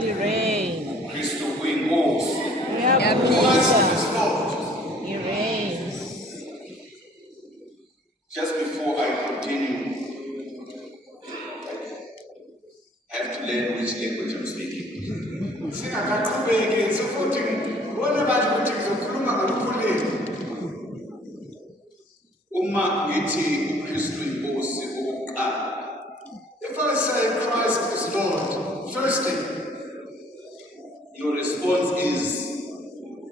He reigns. Cristo uyinkosi. He reigns. Just before I continue, I have to learn which language I'm speaking. Uma ngithi uKristu uyinkosi okokuqala. If I say Christ is Lord, firstly, your response is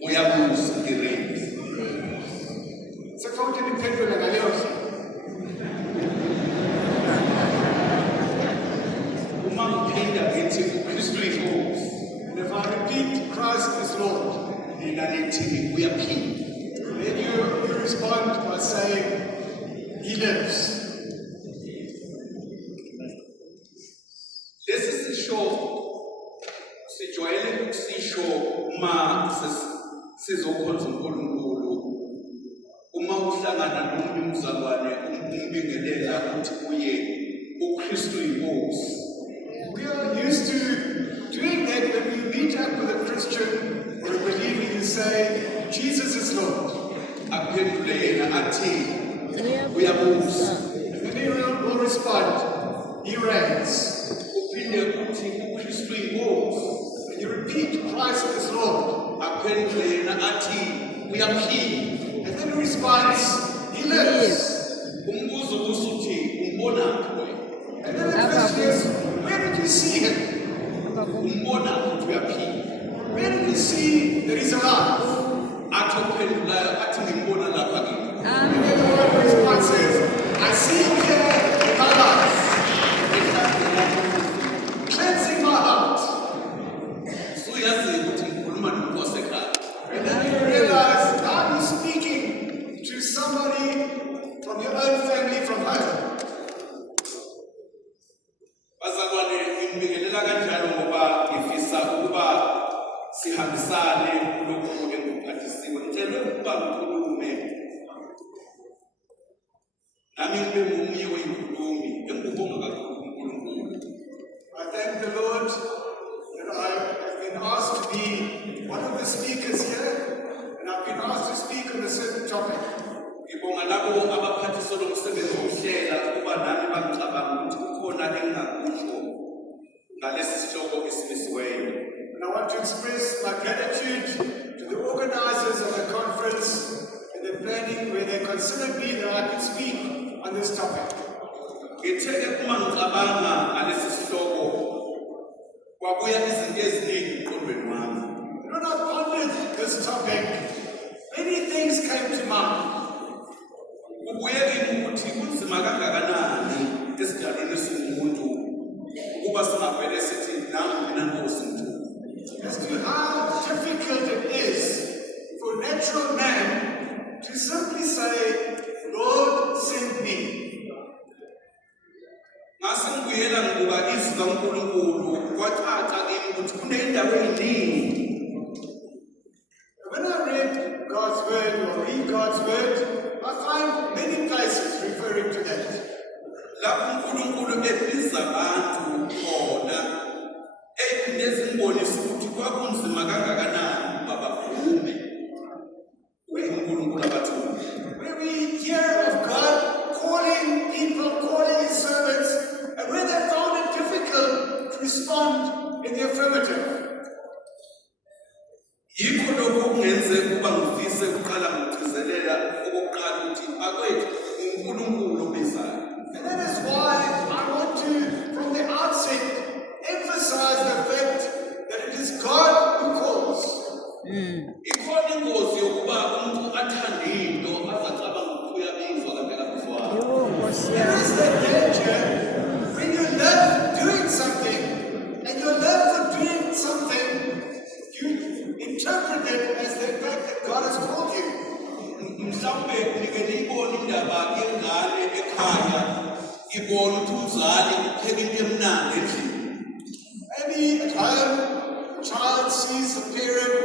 uyabusa, he reigns. Uma ngiphinda ngithi uKristu uyinkosi. And if I repeat Christ is Lord, Mina nithi uyaphinda. then you respond by saying He lives. Lesi sisho sijwayele ukusisho uma sizokhonza uNkulunkulu. Uma uhlangana nomunye umzalwane umbingelela ukuthi uye uKristu uyinkosi. We are used to doing that when we meet up with a Christian or a believer. You say Jesus is Lord. Aphendule yena athi uyabusa. And then he will respond, He reigns. Uphinde uthi uKristu uyinkosi. And you repeat Christ is Lord. Aphendule yena athi uyaphinda. And then he responds, He lives. Umbuzo usuthi umbona wena. And then the question is, where did you see Him? Umbona ukuthi uyaphinda. Where did you see that He's alive? Athi ophendulayo athi ngimbona lapha kimi. And then the word response says, I see Him here in my life, cleansing my heart. Suyazi ukuthi ngikhuluma noNkosi ekhaya. And then you realize now you're speaking to somebody from your own family from home. Bazalwane ngibingelela kanjalo ngoba ngifisa ukuba sihambisane kulokho engikuphathisiwe. Ngicela ukuba ngikhulume nami ngibe ngomunye wey'khulumi engikubonga kakhulu uNkulunkulu. I thank the Lord that I have been asked to be one of the speakers here, and I've been asked to speak on a certain topic. Ngibonga labo abaphathiswa lo msebenzi wokuhlela ukuba nami bangicabanga ukuthi kukhona engingakusho ngalesi sihloko esimisiweyo. And I want to express my gratitude to the organizers of the conference and the planning where they considered me that I could speak on this topic. Ngitheke uma ngicabanga ngalesi sihloko kwabuya izinto eziningi emqondweni wami. When I pondered this topic, many things came to mind. Kubuye kimi ukuthi kunzima kangakanani esidalweni somuntu ukuba singavele sithi nami mina Nkosi nje. As to how difficult it is for natural man to simply say, Lord, send me. Ngase ngibuyela ngibuka izwi kaNkulunkulu kwacaca kimi ukuthi kuney'ndawo ey'ningi. When I read God's word or read God's word, I find many places referring to that. Lapho uNkulunkulu ebiza abantu khona ephinde zimbonise ukuthi kwakunzima kangakanani ukuba bavume uNkulunkulu abathuma. Where we hear of God calling people, calling his servants, and where they found it difficult to respond in the affirmative. Yikho lokho kungenze ukuba ngifise ukuqala ngigcizelela okokuqala ukuthi akwethu uNkulunkulu obizayo. And that is why I want to, from the outset, emphasize the fact that it is God who calls. Ikhona ingozi yokuba umuntu athande into azacabanga ukuthi uyabizwa kanti akabizwanga. There is that danger when you love doing something, and your love for doing something, you interpret it as the fact that God has called you. Mhlawumbe nike niyibone indaba yengane ekhaya ibona ukuthi umzali upheka into emnandi endlini. Maybe at home, a child sees the parent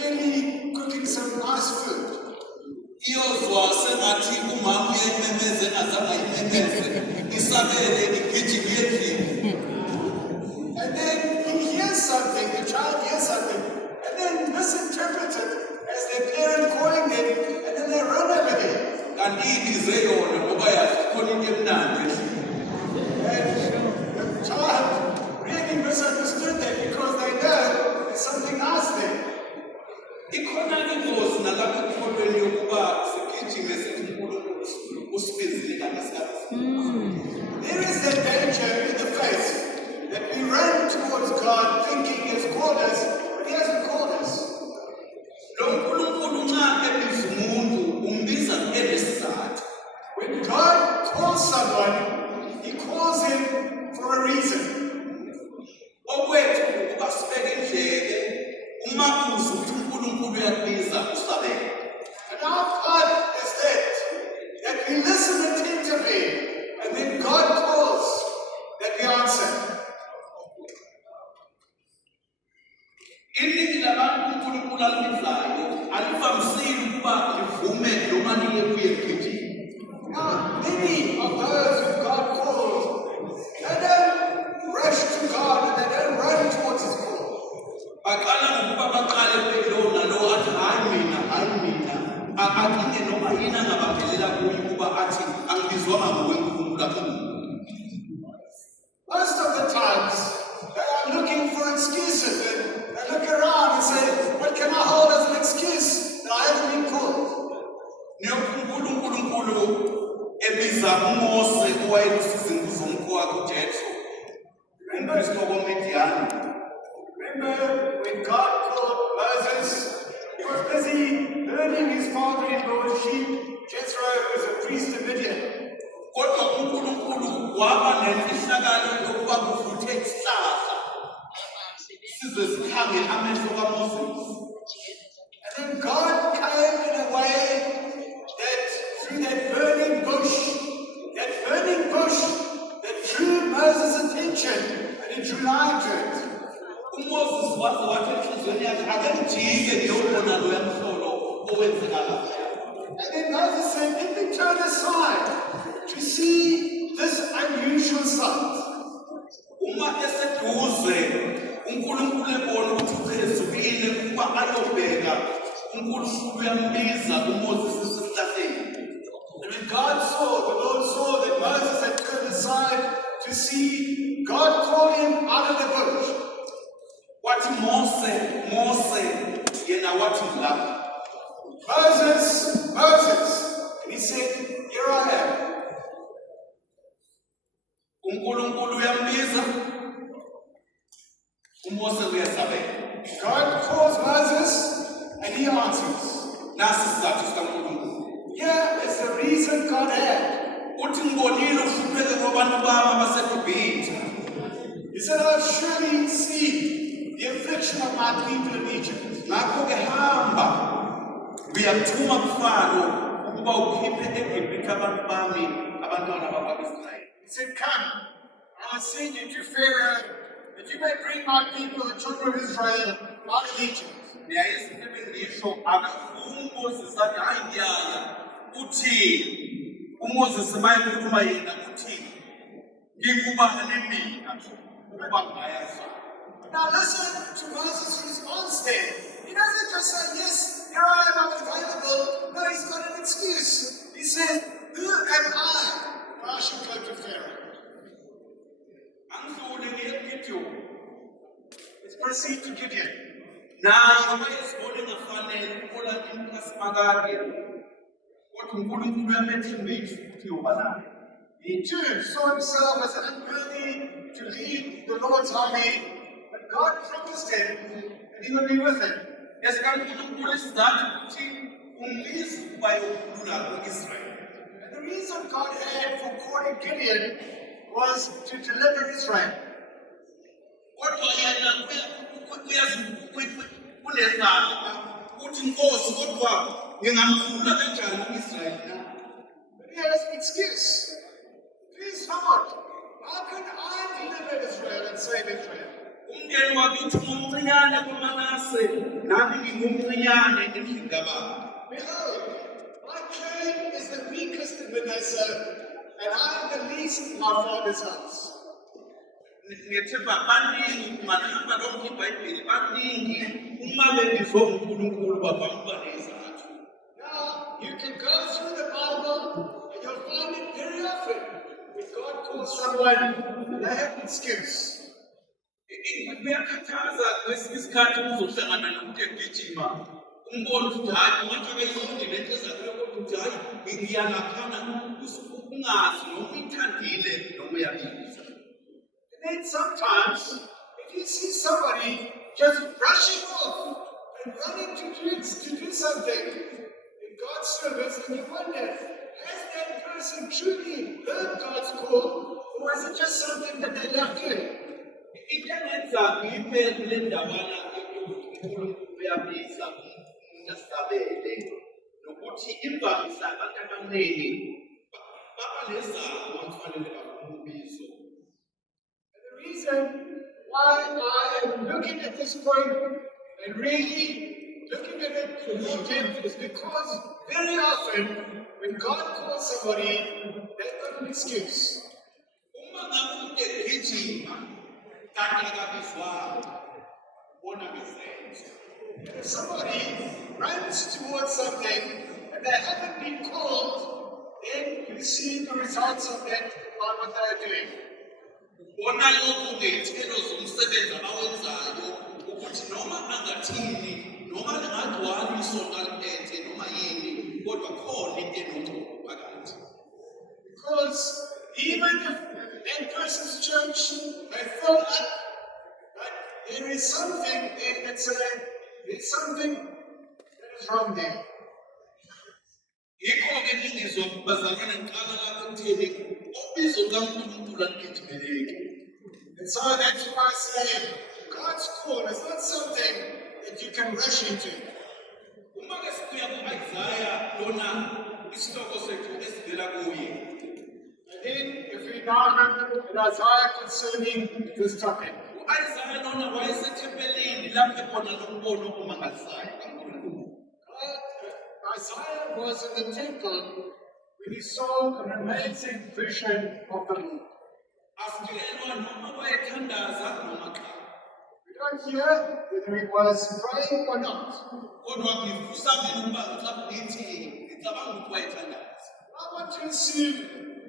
really cooking some nice food. Iyozwa sengathi umama uyayimemeza engazange ayimemeze isabele igijima endlini. And then he hears something, the child hears something, and then misinterprets it as their parent calling them, and then they run over there. Kanti ibize yona ngoba yazi khona into emnandi endlini. And the child really misunderstood that because they know there's something nice there. Ikhona ingozi nalapho ekholweni yokuba sigijime sithi uNkulunkulu usibizile kanti asikabizi. There is that danger in the faith that we run towards God thinking He has called us, but He hasn't called us. Lo uNkulunkulu nxa ebiza umuntu umbiza ngenesizathu. When God calls someone, He calls him for a reason. Okwethu ukuba sibeke indlebe uma uzi ukuthi uNkulunkulu uyakubiza usabele. And our part is that we listen attentively, and then God calls, that we answer. Iningi labantu uNkulunkulu alibizayo alivamisile ukuba livume noma liye kuye ligijime. Now, many of those who God calls, they don't rush to God and they don't run towards His call. Baqala ngokuba baqale kulona lo athi hayi mina akine noma yini angabaphelela kuyo ukuba athi angibizwanga ngokweNkulunkulu kakhulu. Most of the times, they are looking for excuses and they look around and say, what can I hold as an excuse that I haven't been called? uNkulunkulu ebiza uMose owayelusizinto zomkhwakhe uJethro. Umpristi wakoMidiyani. Remember when God called Moses, he was busy herding his father-in-law's sheep. Jethro was a priest of Midian. Kodwa uNkulunkulu waba nemfihlakalo yokuba kuvuthe isihlahla size sikhange amehlo kaMoses. And then God came in a way that through that burning bush that drew Moses' attention and he drew nigh to it. uMoses wathi enhliziyweni yakhe ake ngijike ngiyobona lo yamhlolo owenzekala. And then Moses said, let me turn aside to see this unusual sight. Uma eseduze uNkulunkulu ebona ukuthi uphezukile ukuba ayobheka, uNkulunkulu uyambiza uMoses esihlahleni. And when God saw, the Lord saw that Moses had turned aside to see, God called him out of the bush. Wathi Mose yena wathi la. Moses, Moses. And he said, here I am. uNkulunkulu uyambiza, uMose uyasabela. God calls Moses and he answers. Nasi isizathu sikaNkulunkulu. Here is the reason God had. Uthi ngibonile ukuhlupheka kwabantu bami abaseGibhithe. He said, I've surely seen the affliction of my people in Egypt. Ngakho-ke hamba uyakuthuma kuFaro ukuba ukhiphe eGibhithe abantu bami, abantwana bakwa-Israyeli. He said, come, I'll send you to Pharaoh, that you may bring my people, the children of Israel, out of Egypt. Ngiyayizinto ebengisho akavumi uMoses athi hayi ngiyaya. Uthini? uMoses mayekhuluma yena uthini? Ngingubani mina ukuba ngayasa? Now listen to Moses' response there. He doesn't just say, yes, here I am, I'm available. No, he's got an excuse. He says, who am I should go to Pharaoh? Angidlule ngiye kuGidiyoni. Let's proceed to Gideon. Naye wayezibona engafanele ukuhola inkasimakade. Kodwa uNkulunkulu uyamethembisa ukuthi uyoba naye. He too saw himself as unworthy to lead the Lord's army, but God promised him that he would be with him. EsikaNkulunkulu isizathu ukuthi umbize ukuba yokhulula ku-Israyeli. And the reason God had for calling Gideon was to deliver Israel. Kodwa yena kunezaba uthi Nkosi, kodwa ngingamkhulula kanjani u-Israyeli na? But he has an excuse. Please, Lord, how can I deliver Israel and save Israel? Umndeni wakithi ngumncinyane kuManase, nami ngingumncinyane endlini kababa. Behold, my claim is the weakest in Manasseh, and I am the least in my father's house. Ngiyethemba baningi mangihamba lonke iBhayibheli, baningi uma bebizwe uNkulunkulu bavama nezizathu. Now, you can go through the Bible, and you'll find it very often when God calls someone, they have an excuse. Kuyakhathaza kwesinye isikhathi uzohlangana nomuntu egijima umbone ukuthi hayi ungathi akayifundi lento ezakuyo, kodwa uthi hayi ngiyalaphana ungazi noma uyithandile noma uyabiza. And then sometimes, if you see somebody just rushing off and running to do something in God's service, and you wonder, has that person truly heard God's call, or is it just something that they love doing? Into engenza ngibe kule ndawana yokuthi uNkulunkulu uyabiza ngasabele nokuthi imvamisa abantu abaningi baba nezabo akufanele bakumbizo. And the reason why I am looking at this point and really looking at it in more depth is because very often when God calls somebody, they've got an excuse. Uma ngakude gijima kanti akabizwanga bona ngesenzo. If somebody runs towards something and they haven't been called, then you see the results of that on what they're doing. Bona lokhu ngeyithelo zomsebenzi abawenzayo ukuthi noma angathini noma lingagcwali isonto aliphethe noma yini kodwa khona into enochuku phakathi. Because even if that person's church may fill up, but there is something there that's there's something that is wrong there. Yikho-ke ningizwa bazalwane ngiqala lapho ekutheni ubizo lukaNkulunkulu alugijimeleki. And so that's why I say God's call is not something that you can rush into. Uma-ke sibuya ku-Isaiah lona isihloko sethu esivela kuye. And then if we now look at Isaiah concerning this topic, U-Isaiah lona wayesethempelini lapho ebona lo mbono omangalisayo kaNkulunkulu. Isaiah was in the temple when he saw an amazing vision of the Lord. Asikelwa noma wayethandaza noma cha. We don't hear whether he was praying or not. Kodwa ngikusabela ukuba ngithi ngicabanga ukuthi wayethandaza. I want to assume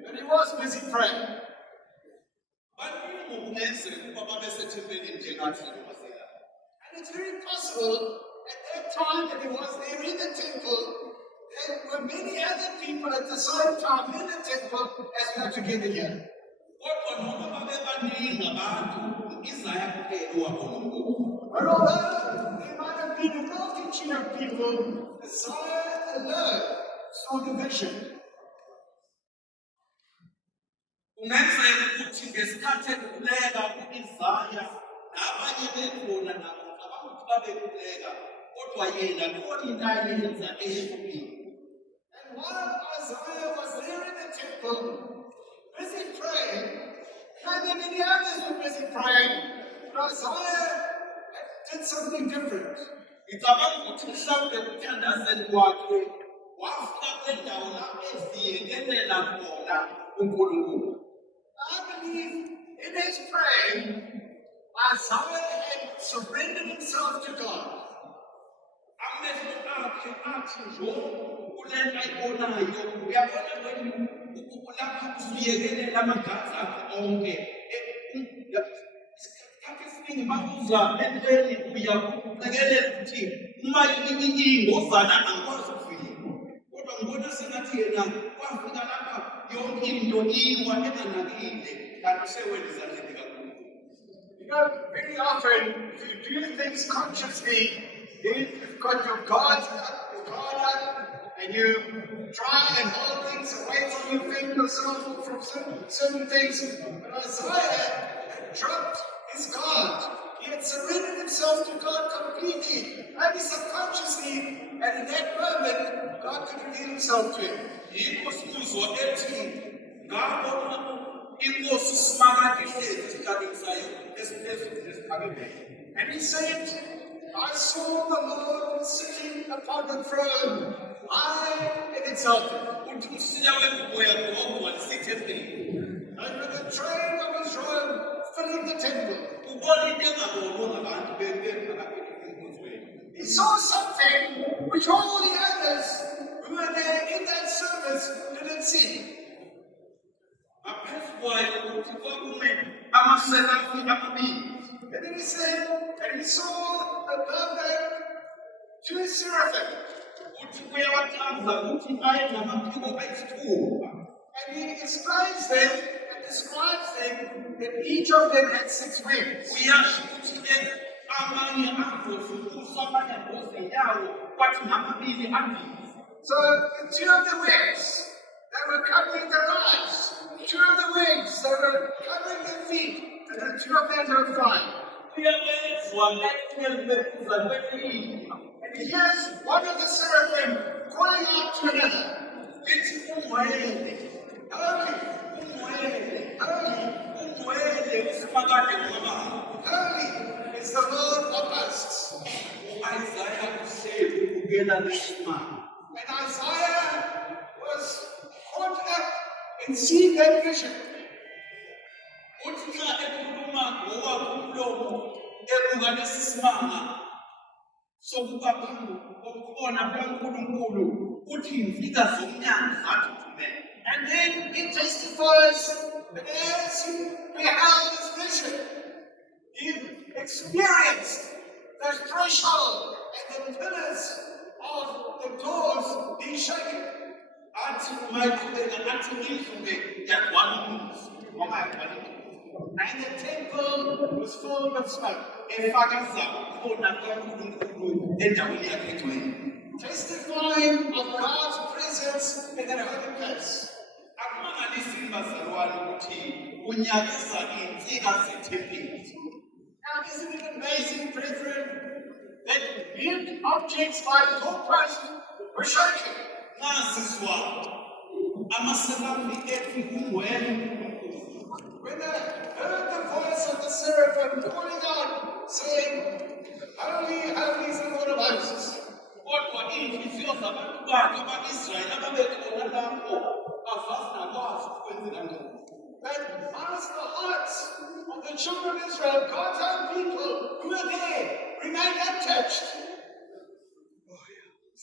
that he was busy praying. Baningi okungenzeka ukuba babesethempelini njengathi noma selapha. And it's very possible at that time that he was there in the temple, there were many other people at the same time in the temple as we are together here. Kodwa noma babebaningi abantu, u-Isaiah kuphela owabona umbono. But although there might have been a multitude of people, Isaiah alone saw the vision. Kungenzeka ukuthi ngesikhathi ekhuleka u-Isaiah nabanye bekhona nabo ngicabanga ukuthi babekhuleka, kodwa yena khona into ayenza ehlukile. And while Isaiah was there in the temple, busy praying, maybe many others were busy praying, but Isaiah did something different. Ngicabanga ukuthi mhlawumbe ekuthandazeni kwakhe wafika kwendawo lapho eziyekelela khona uNkulunkulu. I believe in his praying, Isaiah had surrendered himself to God. Amehlo akhe athi njo kule nto ayibonayo, uyabona wena lapha usuyekelela amagazi akhe onke. Isikhathi esiningi bawuza endleleni uyakucekelela ukuthi uma ingozana angikwazi ukufika. Kodwa ngibona sengathi yena kwafika lapha yonke into iwa enganakile kanti usewenza izandleni kaNkulunkulu. You know, very often, if you do things consciously, then you've got your guard up, and you try and hold things away from your fingers or from certain things. But Isaiah had dropped his guard. He had surrendered himself to God completely, maybe subconsciously, and in that moment, God could reveal himself to him. Yikho sikuzwa ethi ngabona inkosi isimakade ihlezi esihlabeni sayo esiphezulu esiphakemeko. And he said, I saw the Lord sitting upon the throne, high and exalted. Uthi umsila wengubo yakhe wawugcwalisa ithempeli. And with the train of his robe filling the temple. Ubona into engabonwa ngabantu bephakathi enkonzweni. He saw something which all the others who were there in that service didn't see. Ngaphezu kwayo ukuthi kwakume amaserafi amabili. And then he said, and he saw above them two seraphim. Uthi kuyawathanza ukuthi ayenamaphiko ayisithupha. And he explains them and describes them that each of them had 6 wings. Uyasho ukuthi amanye angozi ubuso amanye angozi yawo kwathi ngamabili ambili. So the 2 of the wings, they were covering their eyes. 2 of the wings, they were covering their feet. And the 2 of them were flying. Kuyawezwa ngekuza kwelili. And he hears one of the seraphim calling out to another. Lithi ungcwele, Holy, ungcwele, holy, ungcwele usimakade ngoMbaba. holy is the Lord of hosts. U-Isaiah uhleli ukubukela lesimanga. And Isaiah was caught up in seeing that vision. Uthi nxa ekhuluma ngowakhe umlomo ebuka lesi simanga sokuba phambi kokubona kukaNkulunkulu uthi imfika zomnyango zathumela. And then he testifies that as he beheld this vision, he experienced the threshold and the pillars of the doors being shaken. Athi uma eqhubeka athi indlu yagcwala umuzi ngoba yagcwala umuzi. And the temple was full of smoke, Efakaza khona kaNkulunkulu endaweni yakhe engcwele. testifying of God's presence in that holy place. Akumangalisi bazalwane ukuthi unyakeza insika zethempeli. Now, isn't it amazing, brethren, that mute objects like doorposts were shaken? Ngazizwa amaserafi ethi ungcwele. When they heard the voice of the seraphim, seraphim calling out, saying, Holy, holy is the Lord of hosts. Kodwa iy'nhliziyo zabantu bakhe abak'Israyeli ababekhona lapho azazingakwazi ukwenzeka lokho. But whilst the hearts of the children of Israel, God's own people who were there, remained untouched.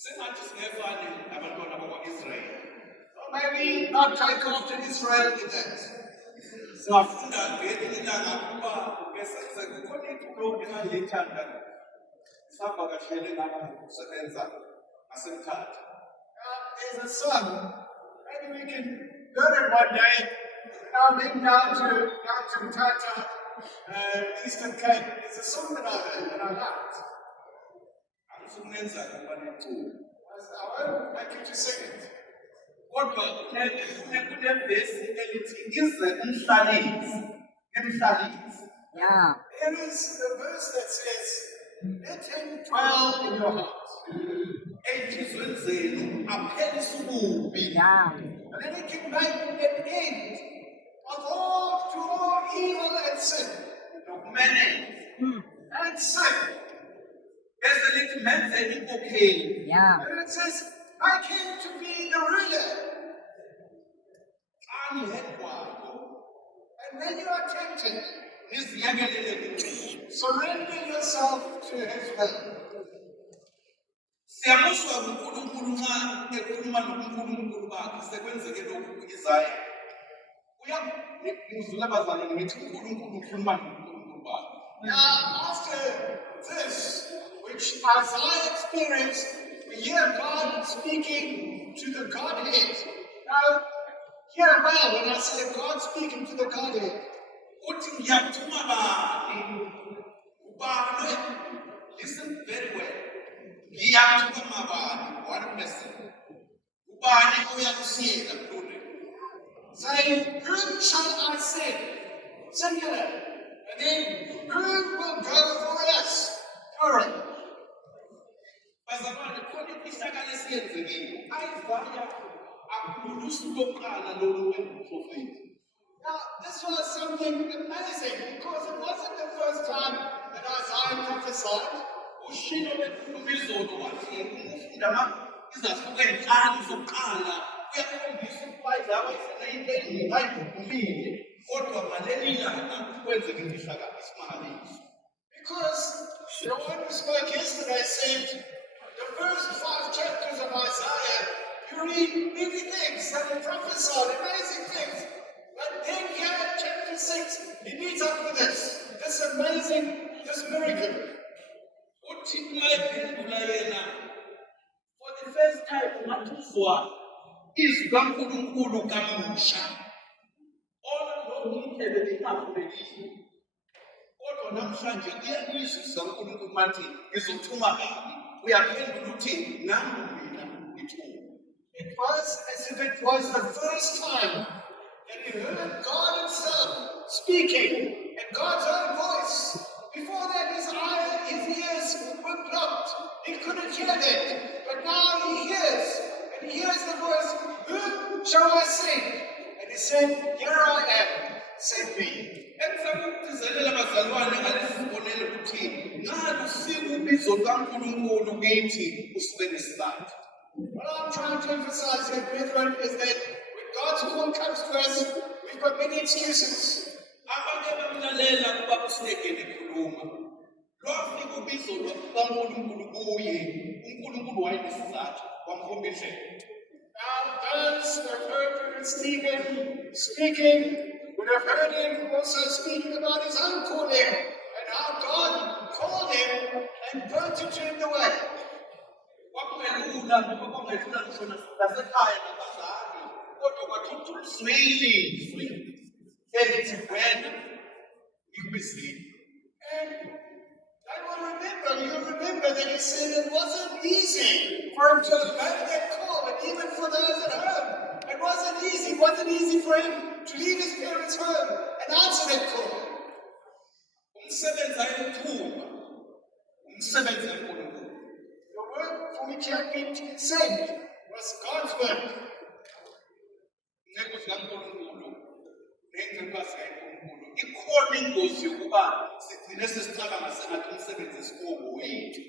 Sengathi singefani nabantwana bakwa-Israyeli. Or may we not take after Israel in that. Singafunda ngelinye ilanga ukuba ngesenze kukhona iculo engangilithanda savakashele ngapha ukusebenza ngasemthatha. There's a song, maybe we can learn it one day. Now I've been down to Tata, Eastern Cape. There's a song that I heard that I liked. Angisukunenza ukuba neculo. I won't make you to sing it. Kodwa kunevesi elithi ize umhlalisi, emhlalisi. Yeah. There is a verse that says, let him dwell in your heart. Enhliziyweni zenu aphelise ububi. Yeah. And then he can make an end of all evil and sin. Nokumeneza. And sin. Bese lithi menzeni inkokheli. Yeah. And it says, make him to be the ruler. Xa nihedwayo, And when you are tempted, niziyekelele kwinqubo. surrender yourself to his will. Siyamuswa uNkulunkulu nxa ekhuluma noNkulunkulu bakhe sekwenzeke lokhu ku-Isaya. Ngizula abazalwane ngithi uNkulunkulu ukhuluma noNkulunkulu bakhe. Now, after this, which Isaiah experienced, we hear God speaking to the Godhead. Now, hear well when I say God speaking to the Godhead. Uthi ngiyakuthuma bani? Ubani? Listen very well. Ngiyakuthuma bani? One person. Ubani oyakusiyela kulo? Saying, whom shall I send? Singular. And then, who will go for us? Plural. Bazalwane khona imfihlakalo esiyenzekile. Isaiah akhuluma usuku lokuqala lolu lweprofethi. Now, this was something amazing because it wasn't the first time that Isaiah prophesied. Ushilo lwekhuluma izolo wathi ufunda izahluko ey'nhlanu zokuqala kuyakhombisa ukuba izaba isenayinto engayivumile kodwa ngaleli langa kwenzeka imfihlakalo isimangaliso. Because the one who spoke yesterday said, the first 5 chapters of Isaiah, you read many things that he prophesied, amazing things. But then here at chapter 6, he meets up with this amazing, this miracle. Uthi uma ephendula yena for the first time ngathuzwa izwi kaNkulunkulu kamusha. Ona lokhu indlebe bengavulekile. Kodwa namhlanje uyakuyizwisa uNkulunkulu mathi ngizothuma bani? Uyaphendula uthi nami mina ngithuma. It was as if it was the first time that he heard God himself speaking in God's own voice. Before that, his ears were blocked. He couldn't hear that. But now he hears. And he hears the voice, whom shall I send? And he said, here I am, send me. Engizakugcizelela abazalwane ngalesi sibonelo ukuthi nxa lufika ubizo lukaNkulunkulu kithi usuke nesizathu. What I'm trying to emphasize here, brethren, is that when God's call comes to us, we've got many excuses. Abantu abamlalela ubaba uSilegeni ekhuluma. Lwafika ubizo lukaNkulunkulu kuye, uNkulunkulu wayenesizathu wamkhomba indlela. Now, those who have heard Stephen speaking would have heard him also speaking about his own calling and how God called him and pointed him the way. Kwakungelula ngoba kwangedlula ngisho nasekhaya nabazali, kodwa kwathuthula uzwili elithi wena ngikubizile. And I will remember that he said it wasn't easy for him to obey that call, and even for those at home. It wasn't easy for him to leave his parents' home and answer that call. Umsebenzi ayewuthuma, umsebenzi kaNkulunkulu. The word for which he had been sent was God's word. Incekuzi kaNkulunkulu nengcebasi kaNkulunkulu ikhona ingozi yokuba sigcine sesicabanga sengathi umsebenzi esikuwo wethu.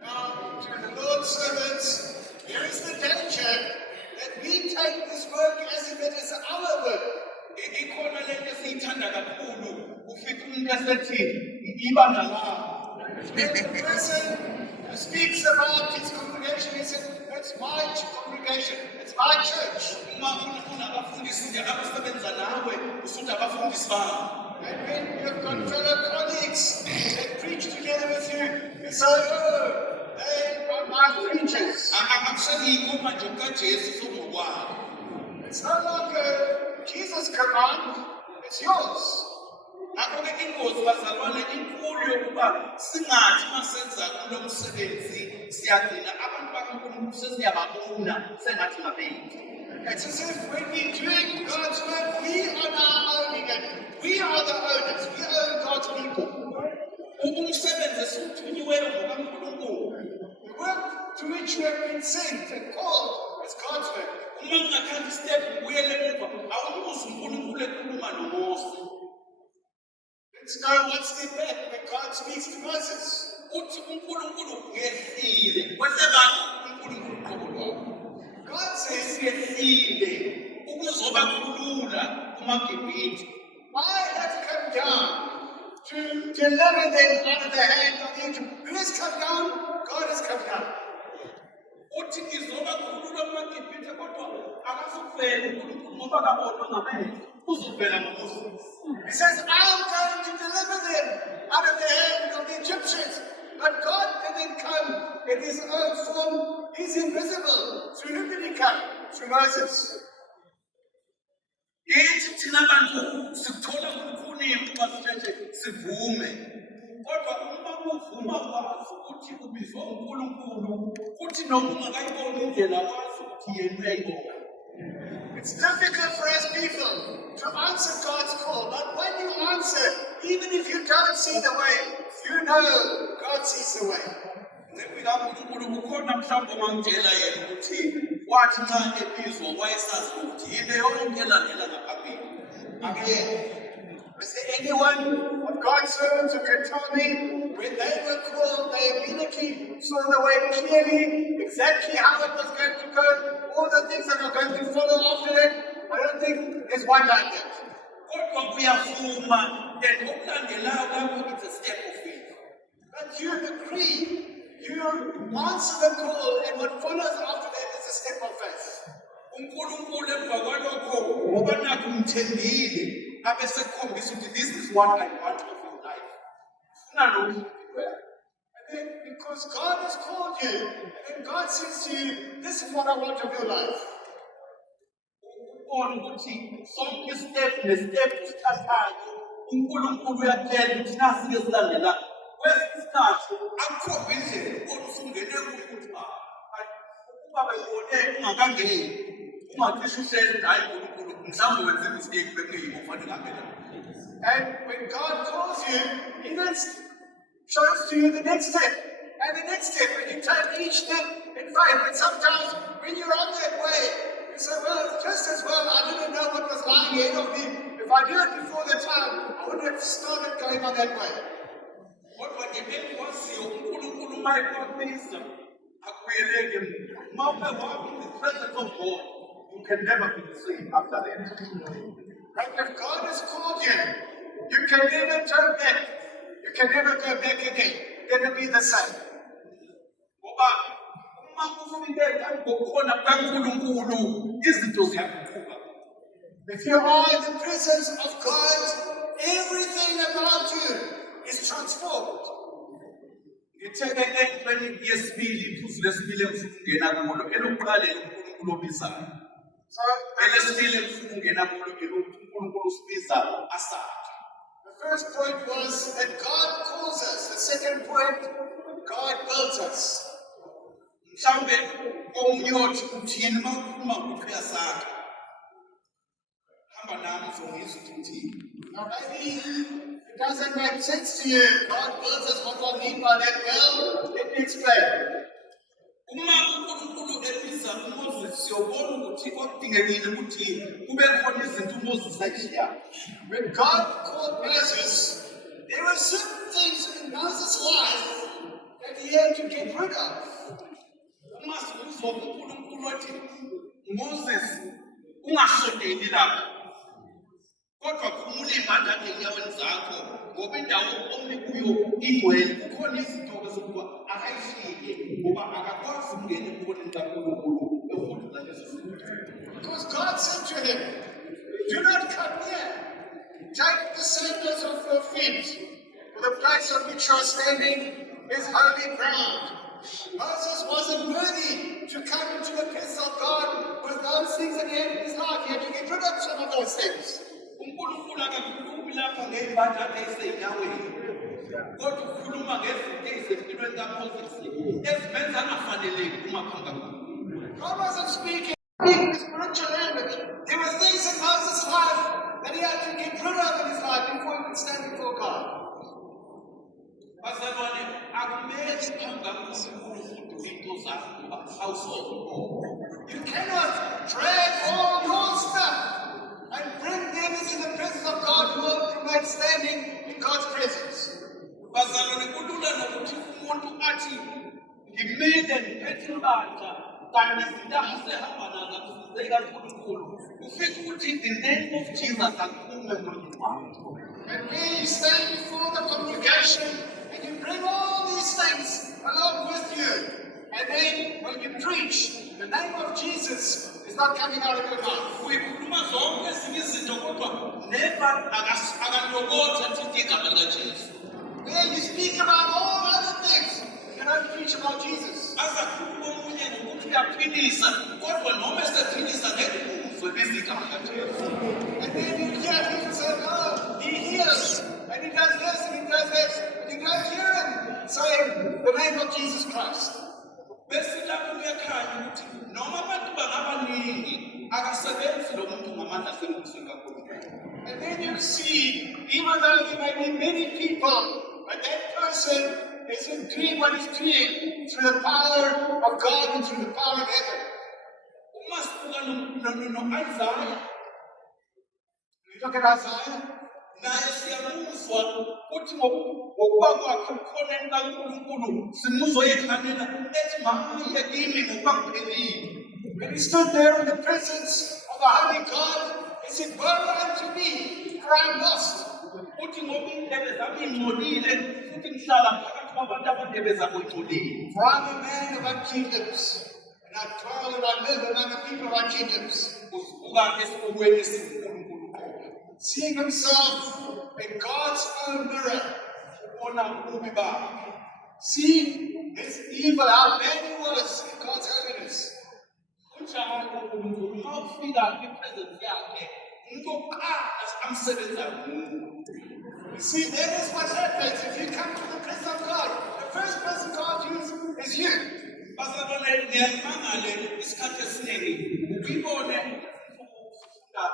Now, to the Lord's servants, there is the danger that we take this work as if it is our work. Ikhona lento esiyithanda kakhulu ufika umuntu esethi ibandla lakho. When the person who speaks about his congregation, he says, it's my congregation, it's my church. Uma unabafundisi nje abasebenza nawe usuthi abafundisi bami. And when you've got fellow colleagues that preach together with you, you say, oh, they are my preachers. Akusekho manje kukaJesu sokukwakho. It's no longer Jesus' command, it's yours. Ngakho-ke ingozi bazalwane inkulu yokuba singathi uma senza kulo msebenzi siyagcina abantu bakaNkulunkulu sesiyababona sengathi ngabethu. It's as if when we're doing God's work, we are now owning it. We are the owners. We own God's people. Umsebenzi esiwuthunyiweyo ngokaNkulunkulu. The work to which we have been sent and called is God's work. Uma ungakhanda istep ubuyele emuva awumuzwa uNkulunkulu ekhuluma noMose. Let's go one step back when God speaks to Moses. Uthi uNkulunkulu uyehlile kwesebani uNkulunkulu uqobo lwakho. God says, Uyehlile ukuzobakhulula kumaGibhithe. I have come down to deliver them out of the hand of Egypt. Who has come down? God has come down. Uthi ngizobakhulula kumaGibhithe kodwa akazuvela uNkulunkulu ngoba kabonwa ngamehlo uzovela ngoMoses. He says, I'm going to deliver them out of the hand of the Egyptians. But God didn't come in his own form. He's invisible. Through whom did he come? Through Moses. Yithi thina bantu sikuthola ukukhululeka ukuba sithethe sivume. Kodwa uma uvuma kwazi ukuthi ubizwa uNkulunkulu kuthi noma ungakayiboni indlela wazi ukuthi yena uyayibona. It's difficult for us people to answer God's call. But when you answer, even if you don't see the way, you know God sees the way. NgekukaNkulunkulu kukhona mhlawumbe ongangitshela yena ukuthi wathi nxa ebizwa wayesazi ukuthi yile yonke elandela ngaphambili. Again, is there anyone of God's servants who can tell me when they were called, they immediately saw the way clearly, exactly how it was going to go, all the things that are going to follow after it? I don't think there's one like that. Kodwa kuyavuma and okulandelayo lapho it's a step of faith. But you agree, you answer the call, and what follows after that is a step of faith. uNkulunkulu emva kwalokho ngoba nakho umthembile abese ekukhombisa ukuthi this is what I want of your life. Ufuna lokhu kuphela. And then because God has called you, and then God says to you, this is what I want of your life. Ubone ukuthi sonke step nestep usithathayo uNkulunkulu uyakutshela ukuthi nasi-ke silandela kwesinye isikhathi akukhomba indlela ubone usungene kuyo ukuthi ukuba bayibone ungakangeni ungacishe uhlezi ngayo uNkulunkulu mhlawumbe wenze imistake bekungeyikho kufanele ngambela. And when God calls you, he then shows to you the next step. And the next step, and you take each step in faith. And sometimes when you're on that way, you say, well, just as well, I didn't know what was lying ahead of me. If I knew it before the time, I wouldn't have started going on that way. Kodwa nje ekwaziyo uNkulunkulu uma ekwabiza akubuyeleki emuva. Uma uke walk in the presence of God, you can never be the same after that. And if God has called you, you can never turn back. You can never go back again. Never be the same. Ngoba uma kufike ngokukhona kukaNkulunkulu izinto ziyaguquka. If you are in the presence of God, everything about you is transformed. Ngitheke entweni yesibili iphuzu lesibili engifuna ukungena kulo elokuqala uNkulunkulu obizayo. So Elesibili engifuna ukungena kulo uNkulunkulu usibiza asakhe. the first point was that God calls us. The second point, God builds us. Mhlawumbe omunye othi uthini uma ukhuluma ngokuphi yasakhe. Hamba nami uzongizwa ukuthi uthini. Now maybe it doesn't make sense to you. God builds us. What do I mean by that? Well, let me explain. Uma uNkulunkulu ebiza uMoses siyobona ukuthi kwakudingekile ukuthi kube khona izinto uMoses ayishiyayo. When God called Moses, there were certain things Moses' life that he had to get rid of. Uma sikuzwa uNkulunkulu wathi Moses ungasondeli lapha. Kodwa khumula imandla enyaweni zakho ngoba indawo omi kuyo ingcwele kukhona izinto zokuba akayifike ngoba akakwazi ukungena eboneni kaNkulunkulu ehotela lezo. Because God said to him, do not come near. Take the sandals off your feet, for the place on which you are standing is holy ground. Moses wasn't worthy to come into the presence of God with those things that he had in his life. He had to get rid of some of those things. uNkulunkulu akakhulumi lapha ngey'mbandla ey'senyaweni, kodwa ukhuluma ngezinto ey'sempilweni kaMoses ezimenza angafaneleki uma phambi kaNkulunkulu. God wasn't speaking in spiritual language. There were things in Moses' life that he had to get rid of in his life before he could stand before God. Bazalwane, akumele phambi kaNkulunkulu futhi into zakho ngoba awusoze. You cannot drag all your stuff and bring them into the presence of God who will remain standing in God's presence. Bazalwane, kulula nokuthi umuntu athi ngimile ngiphethe impahla kanti izinto asehamba nazo akusizeki kaNkulunkulu. Ufike ukuthi in the name of Jesus akuphume emlonyeni wakho. And when you stand before the congregation and you bring all these things along with you, and then when you preach, the name of Jesus is not coming out of your mouth. Uyikhuluma zonke ezinye izinto kodwa never akantokothi athi igama likaJesu. Where you speak about all other things, you don't preach about Jesus. Azakhuluma omunye ngokuthi uyaphilisa kodwa noma esephilisa ngeke uzwe bize igama likaJesu. And then you hear people say, oh, he heals, and he does this, and he does this, and you don't hear him saying the name of Jesus Christ. Bese lapho kuyakhanya ukuthi noma abantu bangabaningi akasebenzi lo muntu ngamandla asembusweni kaNkulunkulu. And then you see, even though there may be many people, but that person isn't doing what he's doing through the power of God and through the power of heaven. Uma sibuka no-Isaiah, We look at Isaiah, naye siyamuzwa ukuthi ngokuba kwakhe ebukhoneni kaNkulunkulu simuzwa ekhalela ethi maye kimi ngokuba ngiphelile. when he stood there in the presence of the Holy God, he said, woe unto me, for I am lost. Uthi ngoba indebe zami ingcolile futhi ngihlala phakathi kwabantu abandebe zabo ingcolile. For I am a man of unclean lips, and I dwell and I live among the people of unclean lips. Uzibuka esibukweni esikuNkulunkulu khona. Seeing himself in God's own mirror, Ubona ububi bakhe. seeing his evil, how bad he was in God's holiness. Unjalo uNkulunkulu uma ufika kwipresence yakhe umuntu wokuqala amsebenza nguwe. You see, that is what happens if you come to the presence of God. The first person God uses is you. Bazalwane, ngiyamangale isikhathi esiningi ukuyibone ukufunda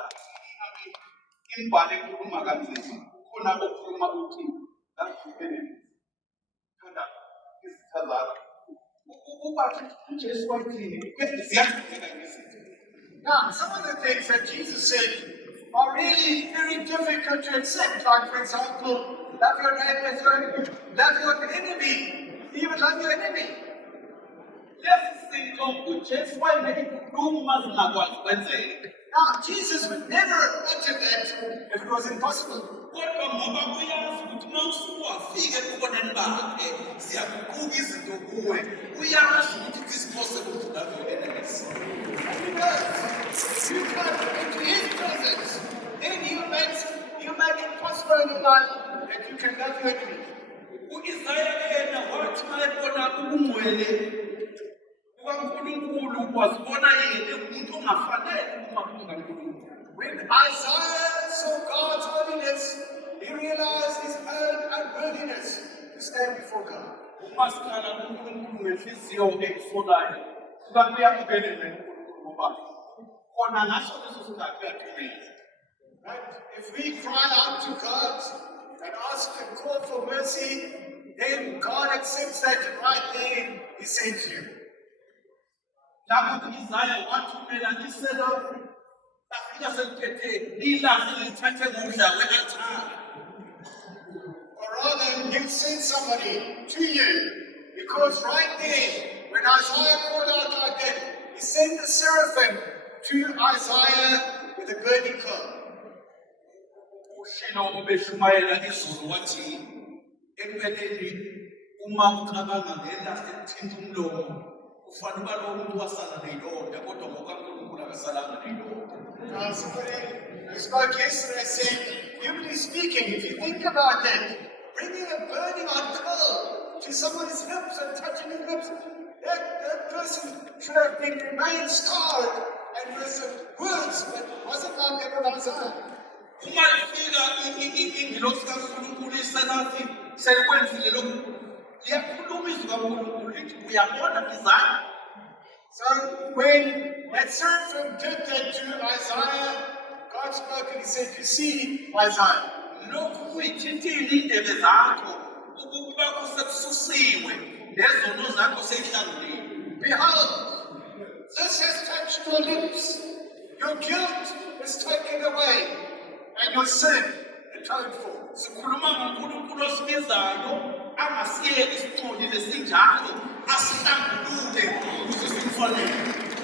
imbali ekhuluma kanzima khona okukhuluma ukuthi ngakubene khanda izitha zakho ubathi uJesu wayithini ziyaqhubeka ngezinto. Now, some of the things that Jesus said are really very difficult to accept. Like, for example, love your neighbor as your love your enemy. Even love your enemy. Lezi zinto uJesu wayeneyikhuluma zingakwazi kwenzeka. Now, Jesus would never utter that if it was impossible. Kodwa ngoba uyazi ukuthi uma usuke wafika ebuboneni bakhe ziyaguquka izinto kuwe uyazi ukuthi it is possible to love your enemies. And he knows you come into his presence, then he'll make it possible in your life that you can love your enemy. U-Isaya yena wathi uma ebona ubungcwele bukaNkulunkulu wazibona yena umuntu ongafanele uma phambi kaNkulunkulu. When Isaiah saw God's holiness, he realized his own unworthiness to stand before God. Uma sikhala kuNkulunkulu ngenhliziyo ekusolayo kuba kuyamkelele uNkulunkulu ngoba khona ngaso leso sikhathi uyathumela. Right? If we cry out to God and ask and call for mercy, then God accepts that right there he sends you. Lapho u-Isaya wathumela iserafi lafika seliphethe ilahle lithathe ngomdla we-althari. Or rather, He'll send somebody to you. Because right there, when Isaiah called out like that, he sent the seraphim to Isaiah with a burning coal. ushilo obeshumayela izulu wathi empeleni uma ucabanga ngelast ekuthinta umlomo kufanele uba lo muntu wasala neyilonda kodwa ngokaNkulunkulu akasalanga neyilonda. Somebody who spoke yesterday said, humanly speaking, if you think about that, bringing a burning hot coal to someone's lips and touching his lips, that person should have been remained scarred and with some words, but wasn't like that with Isaiah. Uma ifika ingilosi kaNkulunkulu isenathi selikwenzile lokhu liyakhuluma izwi kaNkulunkulu lithi uyabona izandla. So when that seraphim did that to Isaiah, God spoke and he said, you see, Isaiah, Lokhu kuyithintile indebe zakho ukuba kusekususiwe nezono zakho seyihlanguliwe. behold, this has touched your lips. Your guilt is taken away and your sin atoned for. Sikhuluma ngoNkulunkulu osibizayo angasiyeki isixolile sinjalo asihlambulule ukuze simfanele.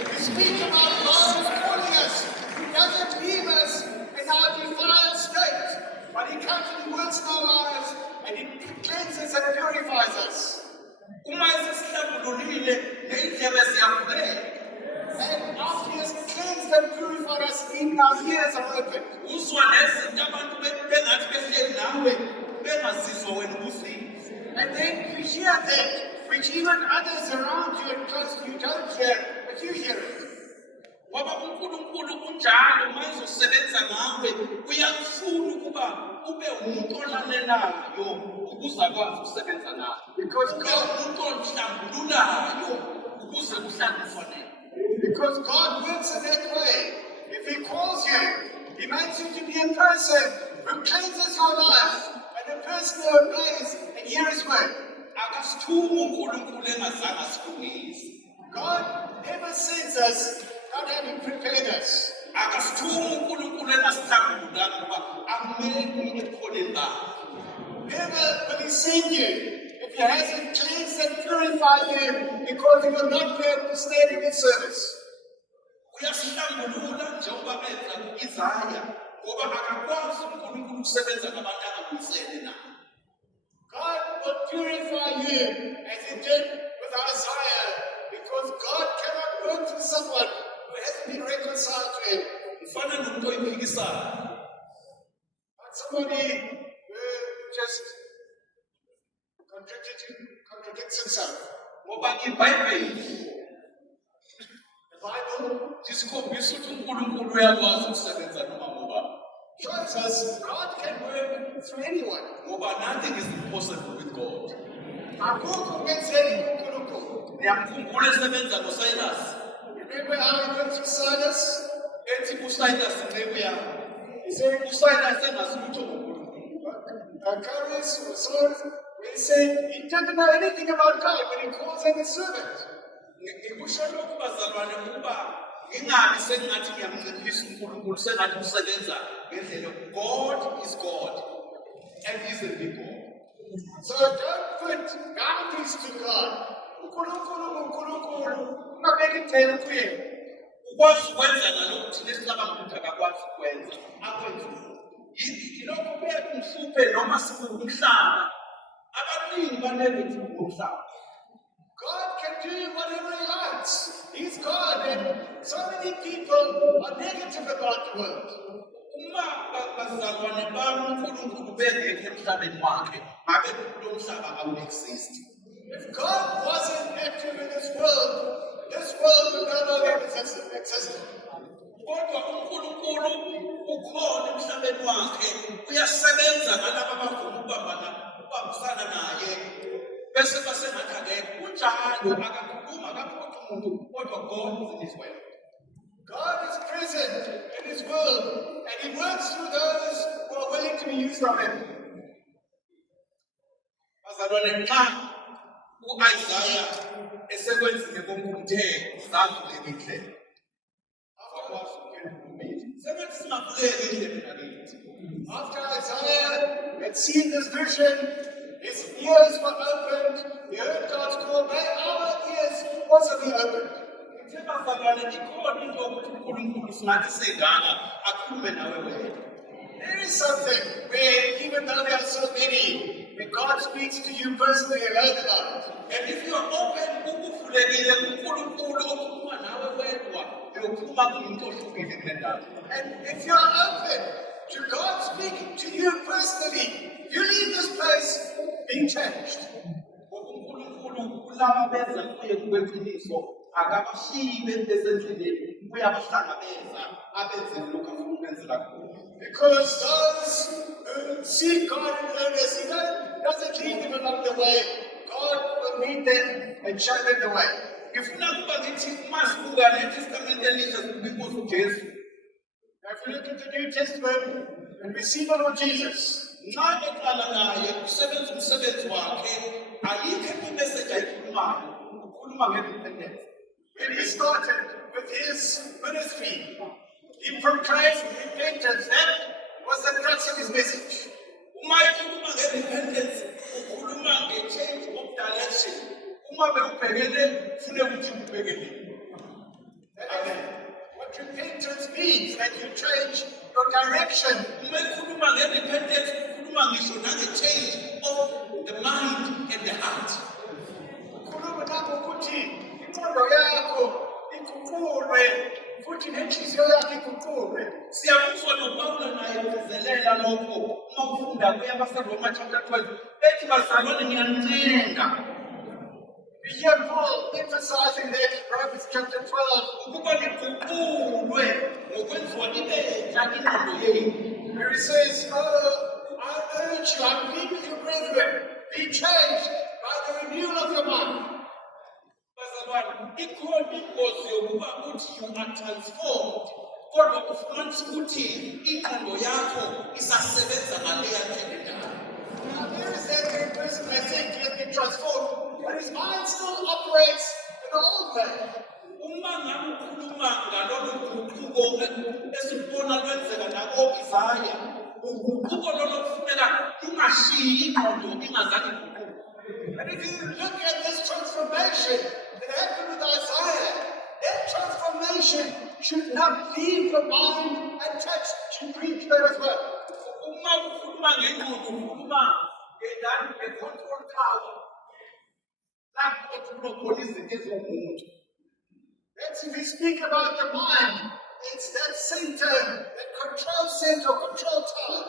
We speak about God who's calling us, who doesn't leave us in our defiled state, but he comes and he works in our lives and he cleanses and purifies us. Uma sesihlambululile ney'ndlebe ziyavuleka. And after he has cleansed and purified us, even our ears are opened. Uzwa nezinto abantu bengathi behleli nawe bengazizwa wena ubuzima. And then you hear that, which even others around you and close to you don't hear, but you hear it. Ngoba uNkulunkulu kunjalo uma ezosebenza ngawe uyakufuna ukuba ube umuntu olalelayo ukuze akwazi ukusebenza nawe. Because Ube God, umuntu ohlambululayo ukuze kuhlale kufanele. because God works in that way. If he calls you, he makes you to be a person who cleanses your life and a person who obeys and hears his word. Akasithumi uNkulunkulu engazange asilungise. God never sends us not having prepared us. Akasithumi uNkulunkulu engasihlambululanga ukuba akumele ekukholeni bakhe. Never will he send you if he hasn't cleansed and purified you, because you will not be able to stand in his service. Uyasihlambulula njengoba benza ku-Isaya ngoba akakwazi uNkulunkulu ukusebenza ngabantu angabuyisele na. God will purify you as he did with Isaiah, because God cannot work through someone who hasn't been reconciled to him. Mfana nomuntu oyiphikisayo. Not somebody who just contradicts himself. Ngoba iBhayibheli The Bible isikhombisa ukuthi uNkulunkulu uyakwazi ukusebenza noma ngubani. shows us God can work through anyone. Ngoba nothing is impossible with God. Akukho okungenzeki kuNkulunkulu. Niyamkhumbula esebenza noSilas. Remember how he went through Silas? Ethi uSilas inceku yakhe. He said, uSilas engasilutho ngoNkulunkulu. Curious or Saul, when he said he didn't know anything about God, but he calls him a servant. Ngikusho lokhu bazalwane ukuba ingabi sengathi ngiyamnciphisa uNkulunkulu sengathi usebenza ngendlela. God is God and he's a big God. So don't put boundaries to God. uNkulunkulu, ungabeki ithele kuye. Ukwazi ukwenza nalokhu thina esicabanga ukuthi akakwazi ukwenza akwenze. Yilokho bekumhluphe noma sikumhlaba. Abaningi banegative ngomhlaba. God can do whatever he likes. He's God, and so many people are negative about the world. Uma bazalwane bami uNkulunkulu bengekho emhlabeni wakhe ngabe lo mhlaba awuexist. If God wasn't active in this world would no longer exist. Kodwa uNkulunkulu ukhona emhlabeni wakhe uyasebenza ngalabo abafuna ukubambisana naye bese basengathi akekho kunjalo akakhuluma akaphoqa umuntu kodwa God is in his way. God is present in his world, and he works through those who are willing to be used of him. Bazalwane nxa uIsaiah esekwenzile konke zadluleke indlela. Sengathi singavuleki indlela nakithi. After Isaiah had seen this vision, his ears were opened. We heard God's call. May our ears also be opened. Ithe bazalwane ikhona into yokuthi uNkulunkulu singathi seganga akhulume nawe wena. There is something where, even though there are so many, when God speaks to you personally alone about it. And if you are open, ukuvulekile kuNkulunkulu okhuluma nawe wedwa, uyokhuluma kumuntu ohlukile kule ndawo. And if you are open to God speaking to you personally, you leave this place being changed. Ngoba uNkulunkulu kulaba beza kuye kweqiniso akabashiyi bezendleleni uyabahlangabeza abenze lokho afuna ukwenzela kubo. Because those who seek God in earnest, He doesn't leave them along the way. God will meet them and show them the way. Ngifuna kuba ngithi masibuka neTestament elisha sibuka inkosi uJesu. Now, if you look at the New Testament and we see the Lord Jesus, Nxa eqala naye usebenza umsebenzi wakhe ayikho imessage ayikhulumayo ukhuluma nge-repentance. when He started with His ministry, He proclaimed repentance. That was the crux of His message. Uma ekhuluma nge-repentance ukhuluma nge-change of direction. Uma bewubhekele kufuneka ukuthi ubhekele. Amen. What repentance means, that you change your direction. Uma ekhuluma nge-repentance ukhuluma ngisho nange-change of the mind and the heart. Ukhuluma lapho ukuthi ingqondo yakho iguqulwe, futhi nenhliziyo yakho iguqulwe. Siyabuzwa noPawula naye uvezelela lokho uma ufunda kuyabaseRoma chapter 12 ethi bazalwane ngiyanincenga We hear Paul emphasizing that in Romans chapter 12. ukuba niguqulwe ngokwenziwa ibetha ingqondo yenu. Where he says, oh, I urge you, I plead with you, brethren, be changed by the renewal of your mind. Bazalwane ikhona ingozi yokuba uthi you are transformed kodwa ufumanisa ukuthi ingqondo yakho isasebenza ngaleya ndlela. Now, there is that very person that said he has been transformed, but his mind still operates in the old way. Uma ngabe ukhuluma ngalolu guquko esibona lwenzeka nako-Isaya, uguquko lolo kufuneka lungashiyi ingqondo ingazange iguquke. And if you look at this transformation that happened with Isaiah, that transformation should not leave the mind untouched. It should reach there as well. Uma ukhuluma ngengqondo ukhuluma nge-control tower lapho othula khona izinto eziwumuntu. That's if we speak about the mind, it's that center, that control center, control tower.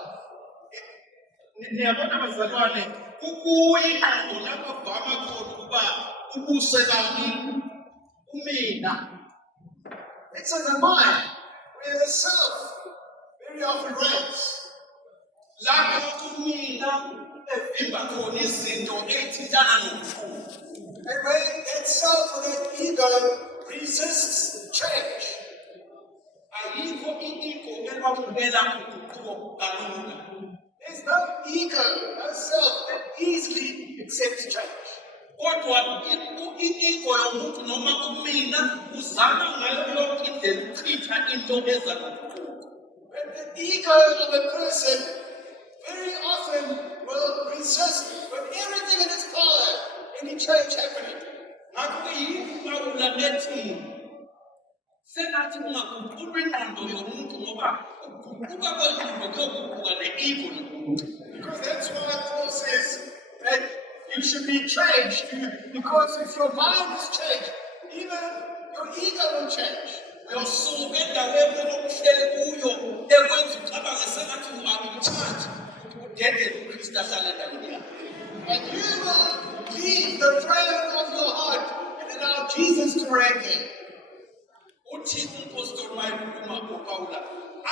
Niyabona bazalwane kuyingqondo lapho kuvama khona ukuba ubuse kami umina. It's in the mind where the self very often reigns. Lapho umina evimba khona izinto ey'thintana nobukhulu. And when that self or that ego resists change, Ayikho i-ego elwavumela uguquko kalula. there's no ego, no self that easily accepts change. Kodwa i-ego yomuntu noma umina uzama ngayo yonke indlela ukuchitha into eza noguquko. But the ego of a person very often will resist with everything in its power any change happening. Ngakho yini uPawula ethi sengathi kungaguqulwa ingqondo yomuntu ngoba ukuguquka kwengqondo kuyoguquka ne-ego yomuntu. Because that's why Paul says that you should be changed. Because if your mind is changed, even your ego will change. Uyosuka endaweni okuhleli kuyo ekwenza ucabange sengathi u-are in charge udedele uKristu ahlale endaweni yakho. And you will leave the throne of your heart and allow Jesus to reign there. Uthi umpostoli wayekhuluma uPawula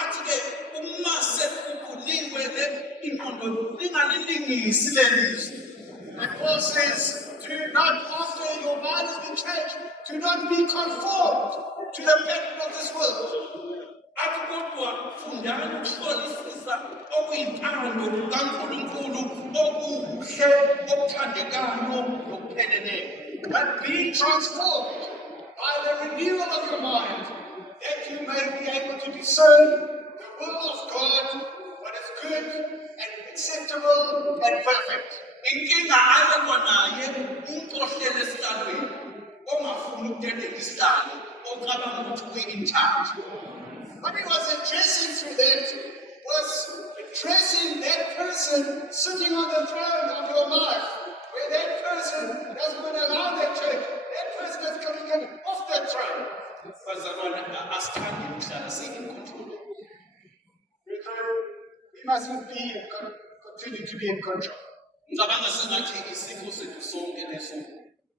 athi-ke uma sekukunikwe ingqondo lingalilingisi lelizwe. And Paul says, do not, after your mind has been changed, do not be conformed to the pattern of this world. Athi kodwa fundani ukuhlolisisa okuyintando kaNkulunkulu okuhle okuthandekayo nokupheleleyo. But be transformed by the renewal of your mind, that you may be able to discern the will of God, what is good and acceptable and perfect. inkinga ayelwa naye umuntu ohlele esihlalweni ongafuni ukudedela isihlalo ocabanga ukuthi uyi-in charge. What he was addressing through that was addressing that person sitting on the throne of your life, where that person doesn't want to allow that church. That person has got to get off that throne. Bazalwane, asithandi ukuhlala siyi-in control. We mustn't continue to be in control. Ngicabanga sengathi isifo sethu sonke leso,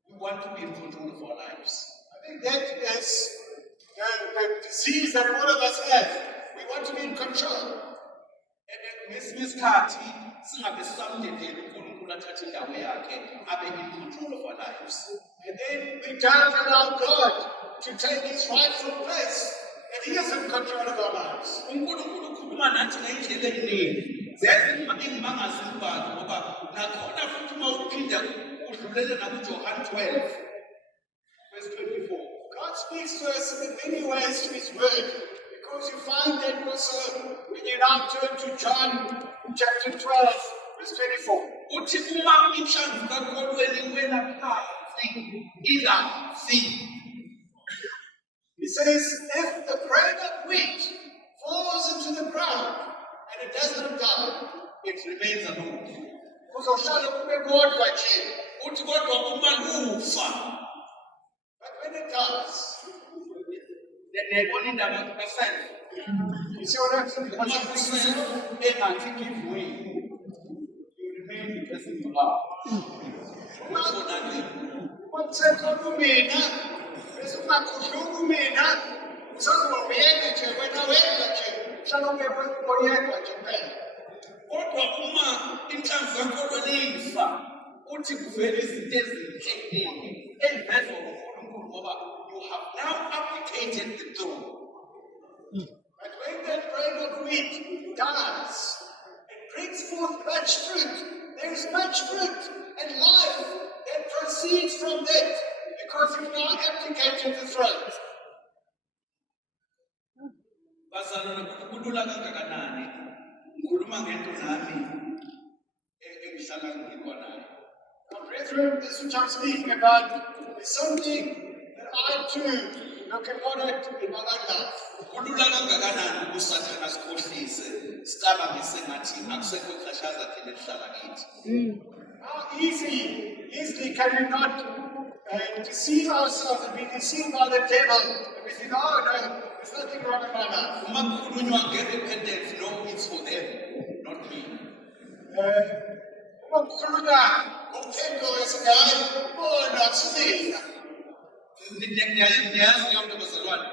we want to be in control of our lives. I think that is the disease that all of us have. We want to be in control. Ngesinye isikhathi singabe sisamdedela uNkulunkulu athathe indawo yakhe abe in control of our lives. And then we don't allow God to take his rightful place. And he is in control of our lives. uNkulunkulu ukhuluma nathi ngey'ndlela ey'ningi. Zenze engimangazi imibhalo ngoba nakhona futhi uma uphinda udlulele nakuJohane 12 verse 24. God speaks to us in many ways to his word. Because you find that also when you now turn to John chapter 12, verse 24. Uthi uma inhlamvu kakolweni iwela phansi ingafi. He says, if the grain of wheat falls into the ground and it does not die, It remains alone. kuzohlala kube kodwa nje. Uthi kodwa uma lufa But when it dies, nebona indaba kaself. you see what I'm saying? Uma uself engathi give way, you remain the person you are. Ukhona nje. Umthetho kumina, bese ungakhuhluki kumina, usazobuyeka nje wena wedwa nje, uhlala uyedwa nje kuphela. Kodwa uma inhlamvu kakolweni ifa, uthi kuvela izinto ezinhle ezivezwa nguNkulunkulu ngoba you have now abdicated the throne. But when that grain of wheat dies, it brings forth much fruit. There is much fruit and life that proceeds from that because you've now abdicated the throne. Bazalwane, kulula kangakanani ngikhuluma ngento nami engihlala ngikho nayo. Now, brethren, this which I'm speaking about is something that I too look upon it in my own life. Kulula kangakanani usathana sikhohlise sicabange sengathi akusekho iqhashaza thina elihlala kithi. How easily can we not deceive ourselves and be deceived by the devil and we think, oh no, there's nothing wrong in my life. Uma kukhulunywa nge-repentance, no, it's for them, not me. Uma kukhulunywa ngokuphendula esingayi, bona akusilina. Niyazi leyo nto bazalwane,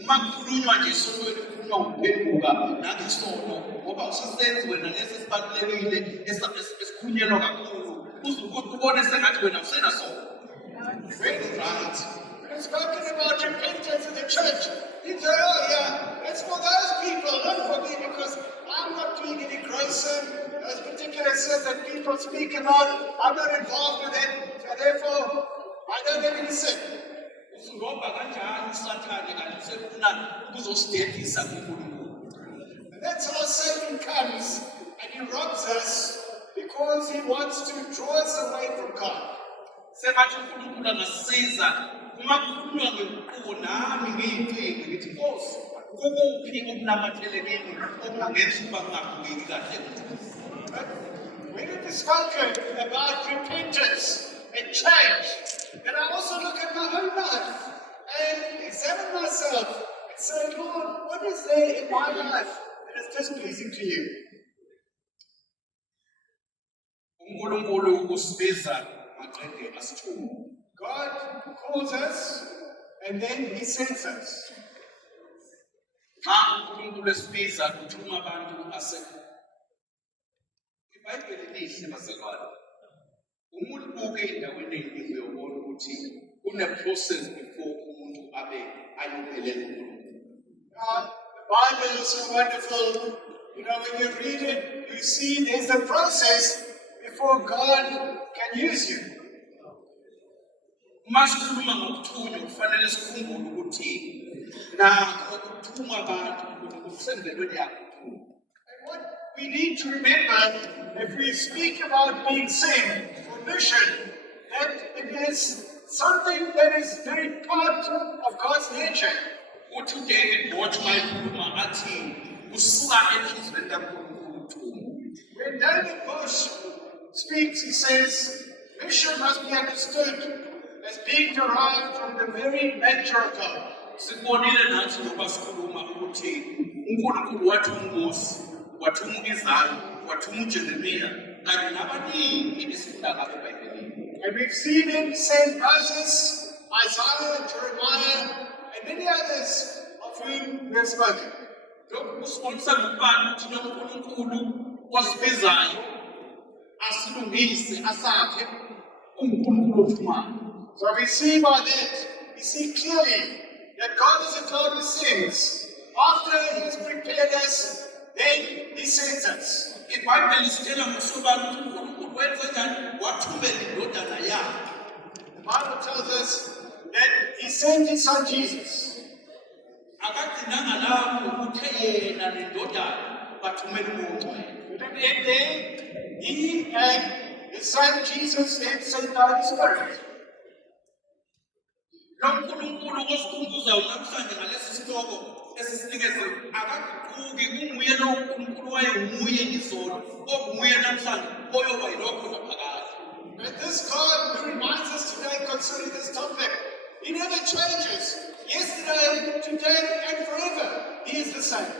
uma kukhulunywa nje esonweni kukhulunywa ngokuphenduka nangesono ngoba ususenzi wena lesi esibalulekile esikhulunyelwa kakhulu ubone sengathi wena usenasono. Very right. We've spoken about repentance in the church. You say, oh yeah, that's for those people, not for me, because I'm not doing any gross sin. Those particular sins that people speak about, I'm not involved with it, so therefore, I don't have any sin. Uzurobha kanjani isathane kanti sefuna ukuzosidedisa kuNkulunkulu. And that's how Satan comes, and he robs us because he wants to draw us away from God. Sengathi uNkulunkulu angasiza uma kukhulunywa ngenqubo nami ngiyincingo ngithi Nkosi kukuphi okunamathele kimi okungangenza ukuba ngingabukeki kahle. But when it is spoken about repentance and change, then I also look at my own life and examine myself and say, Lord, what is there in my life that is displeasing to you? uNkulunkulu usibiza maqede asithuma. God calls us and then he sends us. Xa uNkulunkulu esibiza kuthuma abantu asekho. iBhayibheli lihle bazalwane. Umuntu buke endaweni eyiningi uyobona ukuthi kune-process before umuntu abe ayophelela uNkulunkulu. The Bible is so wonderful. You know, when you read it, you see there's a process before God can use you. Uma sikhuluma ngokuthunywa kufanele sikhumbule ukuthi nakho ukuthuma abantu kusenzelweni yakho. And we need to remember, if we speak about being sent for mission, that it is something that is very part of God's nature. uthi uDavid watch wayikhuluma athi usuka enhlizweni kaNkulunkulu uthuma. When David Bosch speaks, he says, mission must be understood as being derived from the very nature of God. Sikubonile nathi ngoba sikhuluma ukuthi uNkulunkulu wathuma uMose, wathuma uIsaya, wathuma uJeremiya kanye nabaningi esifunda ngabo eBhayibhelini. And we've seen him send Moses, Isaiah, Jeremiah, and many others of whom we have spoken. Lokhu kusibonisa ngokubani ukuthi lo uNkulunkulu osibizayo asilungise asakhe uNkulunkulu othumayo. So we see by that, we see clearly that God is a God who sends. After he has prepared us, then he sends us. iBhayibheli sitshela ngosobani ukuthi uNkulunkulu wenze njani wathumela indodana yakhe. The Bible tells us that he sent his son Jesus. Akagcinanga lapho uthe yena nendodana bathumela uMoya. And then he and his son Jesus then sent out his Spirit. Lo uNkulunkulu osikhumbuzayo namhlanje ngalesi sihloko esisinikeze akaguquki unguye lo uNkulunkulu wayenguye izolo onguye namhlanje oyoba yilokho naphakade. And this God who reminds us today concerning this topic, he never changes. Yesterday, today, and forever, he is the same.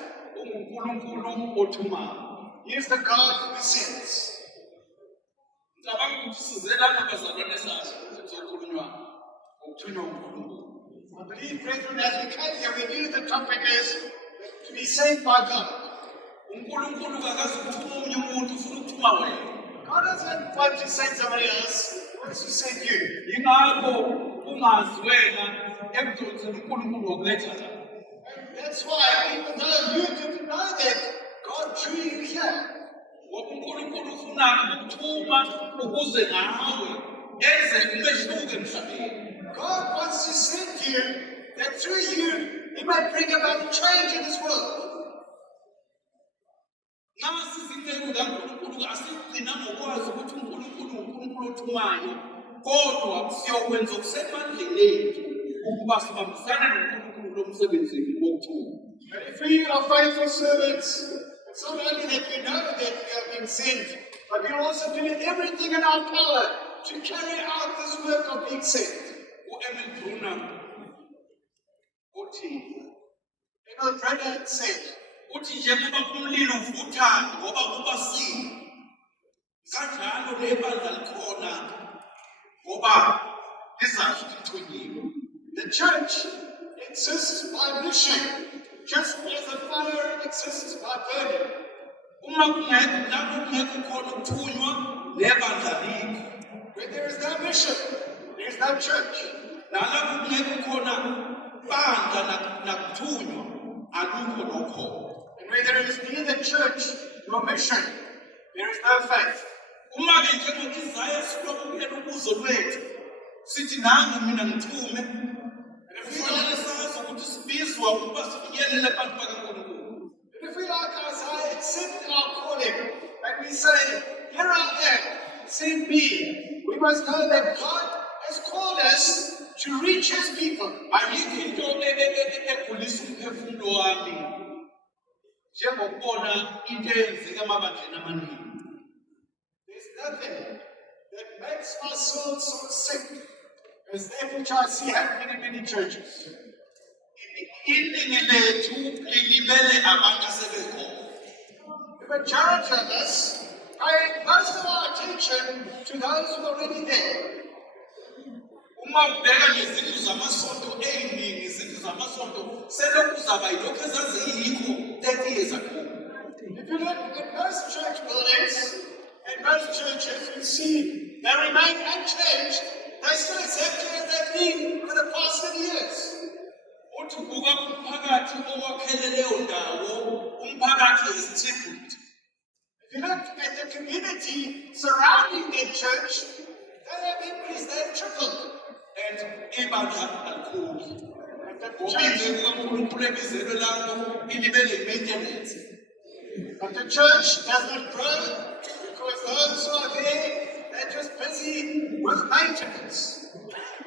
UNkulunkulu othumayo. He is the God who sends. Ngicabanga ukuthi sizelana bazalwane sazi ukuthi kuzokhulunywa ngokuthunywa uNkulunkulu. I believe, brethren, as we came here, we knew the topic is to be sent by God. uNkulunkulu kakazi ukuthuma omunye umuntu ufuna ukuthuma wena. God doesn't want to send somebody else, he wants to send you. Yingakho ungazi wena ekudonsela uNkulunkulu ngokuletha la. And that's why, even though you didn't know that, God drew you here. Ngoba uNkulunkulu ufuna ukuthuma ukuze nawe enze umehluko emhlabeni. God wants to send you, that through you, he might bring about a change in this world. Nxa sizintelo kaNkulunkulu asigcina ngokwazi ukuthi uNkulunkulu nguNkulunkulu othumayo, kodwa siyokwenza okusemandleni ethu ukuba sibambisane noNkulunkulu lo msebenzi wokuthuma. But if we are faithful servants, it's not only that we know that we have been sent, but we're also doing everything in our power to carry out this work of being sent. U-Emil Brunner uthi Emil Brunner said, uthi njengoba umlilo uvutha ngoba ubasile, kanjalo nebandla likhona ngoba lizazi ukuthi lithunyiwe. the church exists by mission, just as a fire exists by burning. Uma kungekho lapho kungekho khona ukuthunywa nebandla likho. When there is no mission, there is no church. Nalapho kungekho khona bandla nakuthunywa alukho lokho. And where there is neither church nor mission, there is no faith. Uma ke njengoba iZaya silokuphela ubuzo lwethu sithi nami mina ngithume, kufanele sazi ukuthi sibizwa ukuba sifinyelele abantu bakaNkulunkulu. And if we like Isaiah accept our calling and we say, here I am, send me, we must know that God has called us to reach his people. Ayikho into egulisa umphefumulo wami njengokubona into eyenzeka emabandleni amaningi. There's nothing that makes my soul so sick as that which I see happening in many churches. Iningi lethu lilibele abantu asebekhona. The majority of us pay most of our attention to those who are already there. Uma ubheka ngezindlu zamasonto eziningi, izindlu zamasonto selokhu zaba yilokhu ezaziyikho 30 years ago. If you look at most church buildings and most churches, you see they remain unchanged. They're still exactly as they've been for the past 30 years. Uthi ubuka umphakathi owakhele leyo ndawo, umphakathi isithibhuti. If you look at the community surrounding their church, they have increased, they have tripled. And ibandla alikhuli. And the Ngoba church, inzeko kaNkulunkulu ebizelwe lapho ilibele i-maintenance. But the church does not grow because those who are there, they're just busy with maintenance.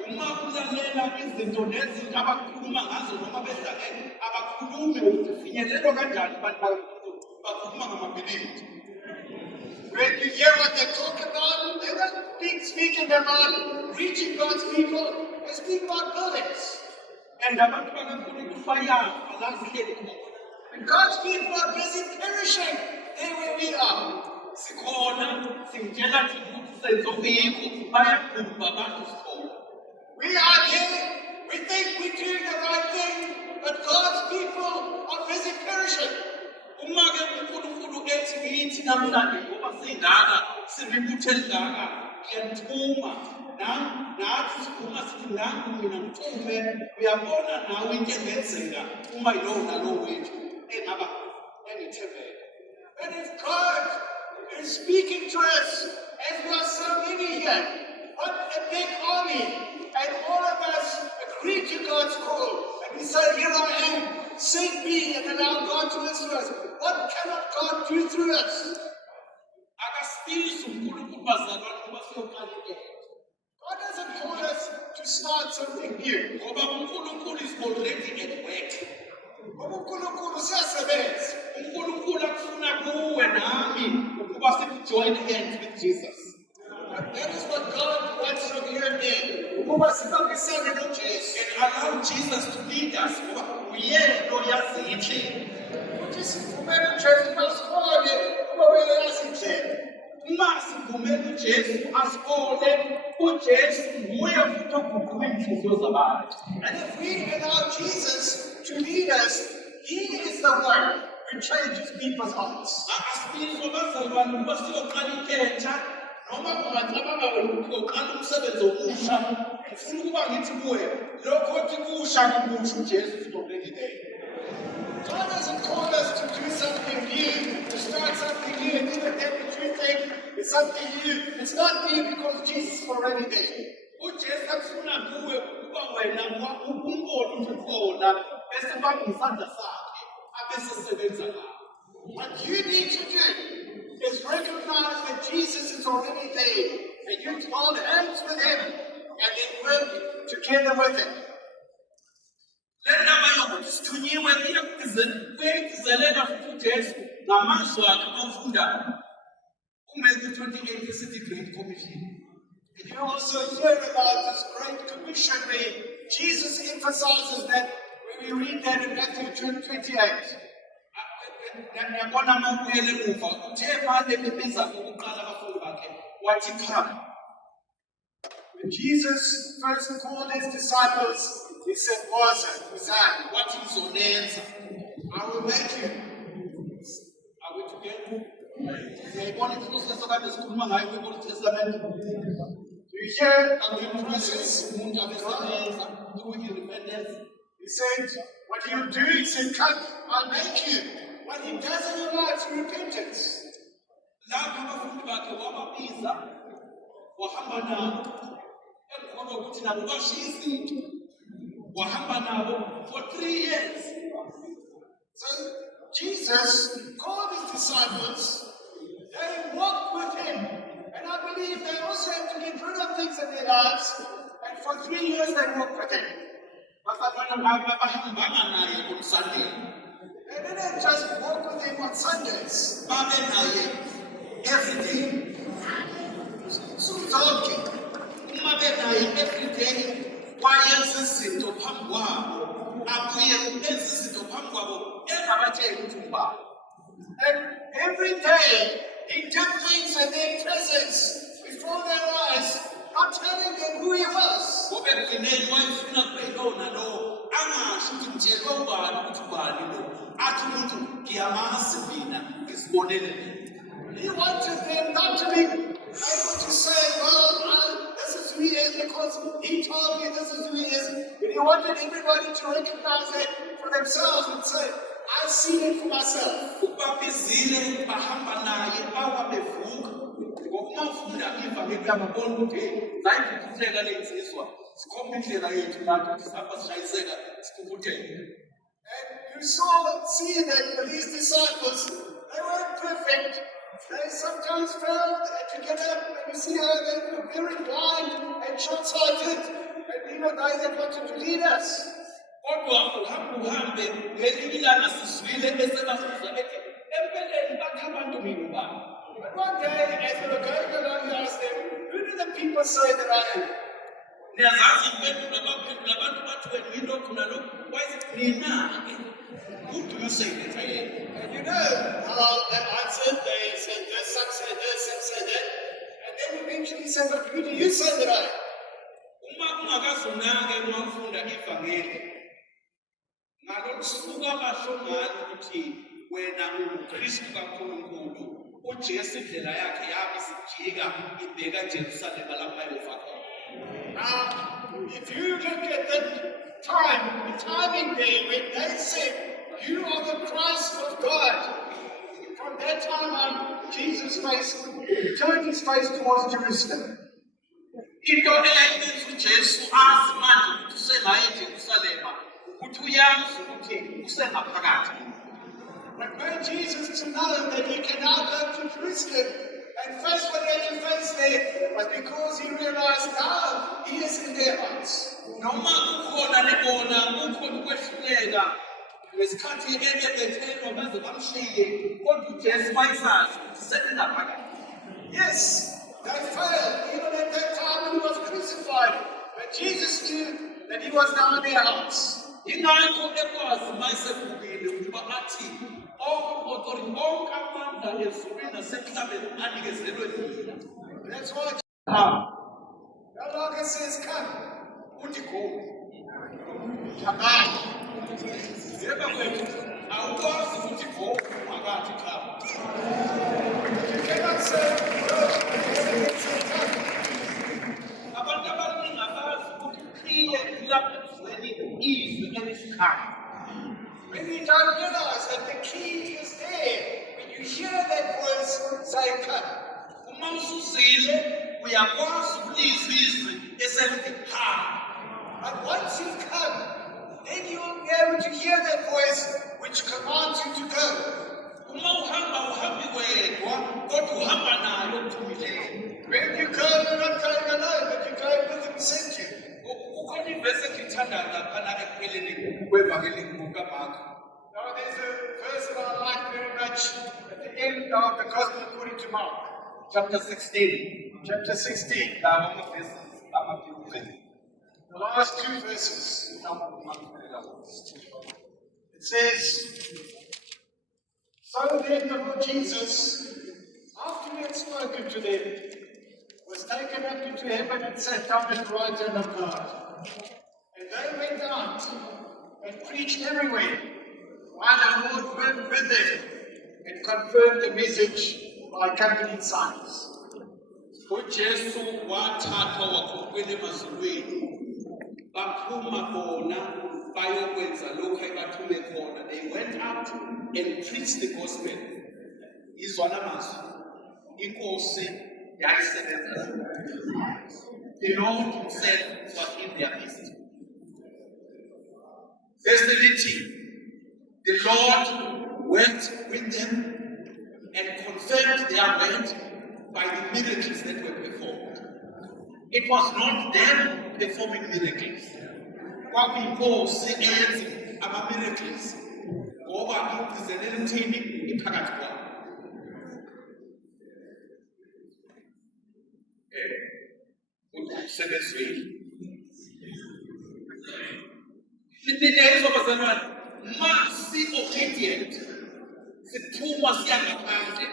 Uma ulalela izinto lezi abakhuluma ngazo noma bedlale abakhulume ukuthi finyelelwa kanjani abantu bakhuluma ngamabhilidi. When you hear what they talk about, they don't speaking about reaching God's people, they speak about buildings. And abantu bakaNkulunkulu bayafa la zihleli khona. And God's people are busy perishing there where we are. Sikhona singitshela nje ukuthi senzobikho bayabhubha abantu sikhona. We are here, we think we're doing the right thing, but God's people are busy perishing. Uma ke uNkulunkulu ethi kithi namhlanje ngoba singaka sibibuthe elingaka ngiyathuma nathi sikhuluma sithi nangu mina ngithume uyabona nawe into engenzeka uma yilowo nalowo wethu engaba engithembeka. And if God is speaking to us, as we are so many here, what a big army, and all of us agree to God's call, and we say, here I am, send me, and allow God to listen to us. What cannot God do through us? Akasiphizi uNkulunkulu bazalwane ngoba siyoqala into. God doesn't call us to start something new. Ngoba uNkulunkulu is already at work. uNkulunkulu siyasebenza. uNkulunkulu akufuna kuwe nami ukuba sijoin hands with Jesus. And that is what God wants from you and me. Ukuba sibambisane noJesu. And allow Jesus to lead us ngoba uyena oyazi indlela. Ukuthi sivumele uJesu masibone ukuba uyayazi indlela. Uma sivumela uJesu asibone uJesu nguye futhi oguqula inhliziyo zabantu. And if we allow Jesus to lead us, He is the one who changes people's hearts. Asibizwa bazalwane ukuba siyoqala into entsha noma ungacabanga wena ukuthi uyoqala umsebenzi omusha ufuna ukuba ngithi kuwe lokho othi kusha kumusha uJesu is already there. God doesn't call us to do something new, to start something new, and even then if you think it's something new, it's not new because Jesus is already there. uJesu akufuna kuwe ukuba wena umbone ukuthi ukhona bese ubamba isandla sakhe abesesebenza ngawo. What you need to do is recognize that Jesus is already there, and you hold hands with Him, and then work together with Him. Le ndaba yokuthi sithunyiwe kuyagcizelela futhi uJesu ngamazwi akhe mawufunda uMatthew 28 esithi Great Commission. And you also hear about this Great Commission where Jesus emphasizes that when we read that in Matthew 28. Yabona mawubuyele emuva uthe manje bebiza ukuqala abafundi bakhe wathi come. When Jesus first called His disciples, He said, Wazan, Wathi ngizonenza. I will make you. Are we together? Siyayibona iprocess okade sikhuluma ngayo kwi-Old Testament. Do you hear the process? Umuntu abesebenza through his repentance. He said, what He'll do, He said, come, I'll make you. What He does in your life through repentance. Lapho abafundi bakhe wababiza wahamba nabo emkhona ukuthi nabo bashiya izinto wahamba nabo for 3 years. So Jesus called His disciples, they walked with Him, and I believe they also had to get rid of things in their lives, and for 3 years they walked with Him. Bahambanga naye on Sunday. They didn't just walk with Him on Sundays. Babe naye every day. Zonke. Uma benaye every day wayenza izinto phambi kwabo abuye enza izinto phambi kwabo engabatsheli ukuthi umbani. And every day He did things in their presence before their eyes, not telling them who He was. Ngoba ekugcineni wayefuna kube yilowo nalowo angasho ukuthi ngitshelwe ubani ukuthi ubani lo athi umuntu ngiyamazi mina ngizibonele. He wanted them not to be able to say, well, this is who He is because He told me this is who He is. But He wanted everybody to recognize it for themselves and say, I've seen it for myself. Ubabizile bahamba naye bawa bevuka. Ngokuma ufunda ivangeli uyababona ukuthi zayivuthiseka lensizwa sikhomba indlela yethu nathi ukuthi sihamba sishayiseka sikhukutheke. And you see that these disciples, They weren't perfect. They sometimes failed to get up, and you see how they were very blind and short-sighted, and we were they that wanted to lead us. Kodwa uhambe ngelinye ilanga sizwile esebabuza ethi empeleni bakhe abantu mina ubani. But one day, as we were going along, we asked them, who do the people say that I am? Niyazazi impendulo baphendula abantu bathi wena uyilokhu nalokhu wayethi mina ke. Who do you say that I am? And you know how they answered, they said this, some said this, some said that, and then eventually said, but who do you say that I am? Uma ungakazonake uma ufunda ivangeli ngalolu suku abasho ngalo ukuthi wena uKristu kaNkulunkulu uJesu indlela yakhe yabe isijika ibheka eJerusalema lapha eyofa khona. Now, if you look at the timing there when they said, you are the Christ of God, from that time on, Jesus turned his face towards Jerusalem. Into eyayimenza uJesu azi manje ukuthi usengaye eJerusalema ukuthi uyazi ukuthi usengaphakathi. But made Jesus to know that he can now go to Jerusalem and face what he had to face there, was because he realized now he is in their hearts. Noma kukhona lebona kukhona ukwehluleka ngesikhathi ebebethelwa baze bamshiye kodwa uJesu wayesazi ukuthi sebengaphakathi. Yes, they failed even at that time when he was crucified, but Jesus knew that he was now in their hearts. Ingakho ekwazi mayesevukile ukuba athi onke amandla ezulwini nasemhlabeni anikezelwe mina. That's why no longer says, come, uthi go. Come. Yeba kwethu awukwazi ukuthi go phakathi khapha. You cannot say, come. Abantu abaningi abazi ukuthi ukhriye lapha ezweni izwi elisikhayo. Many don't realize that the key is there when you hear that voice saying, come. Uma usuzile uyakwazi ukulizwa izwi eselithi hamba. But once you've come, then you'll be able to hear that voice which commands you to go. Uma uhamba uhambi wedwa kodwa uhamba nayo okuthumileyo. When you go, you're not going alone, but you're going with him sent you. Kukhona ivesi engiyithandayo laphana ekupheleni kwevangeli kukaMark. Now there's a verse that I like very much at the end of the Gospel according to Mark. Chapter 16. Chapter 16. Lawa amavesi amabili. The last two verses. It says, so then the Lord Jesus, after he had spoken to them, was taken up into heaven and sat down at the right hand of God. And they went out and preached everywhere, while the Lord went with them and confirmed the message by accompanying signs. uJesu wathathwa wakhuphela emazulwini baphuma bona bayokwenza lokho ayebathume khona. They went out and preached the gospel. Izwana amazwi inkosi yayisebenza. The Lord himself was in their midst. The Lord went with them and confirmed their word by the miracles that were performed. It was not them performing miracles. Kwakuyinkosi eyenza ama-miracles ngoba igcizelela uthini iphakathi kwabo. Sebezwile. Niyezwa bazalwane, ma si-obedient, siphuma siya ngaphandle,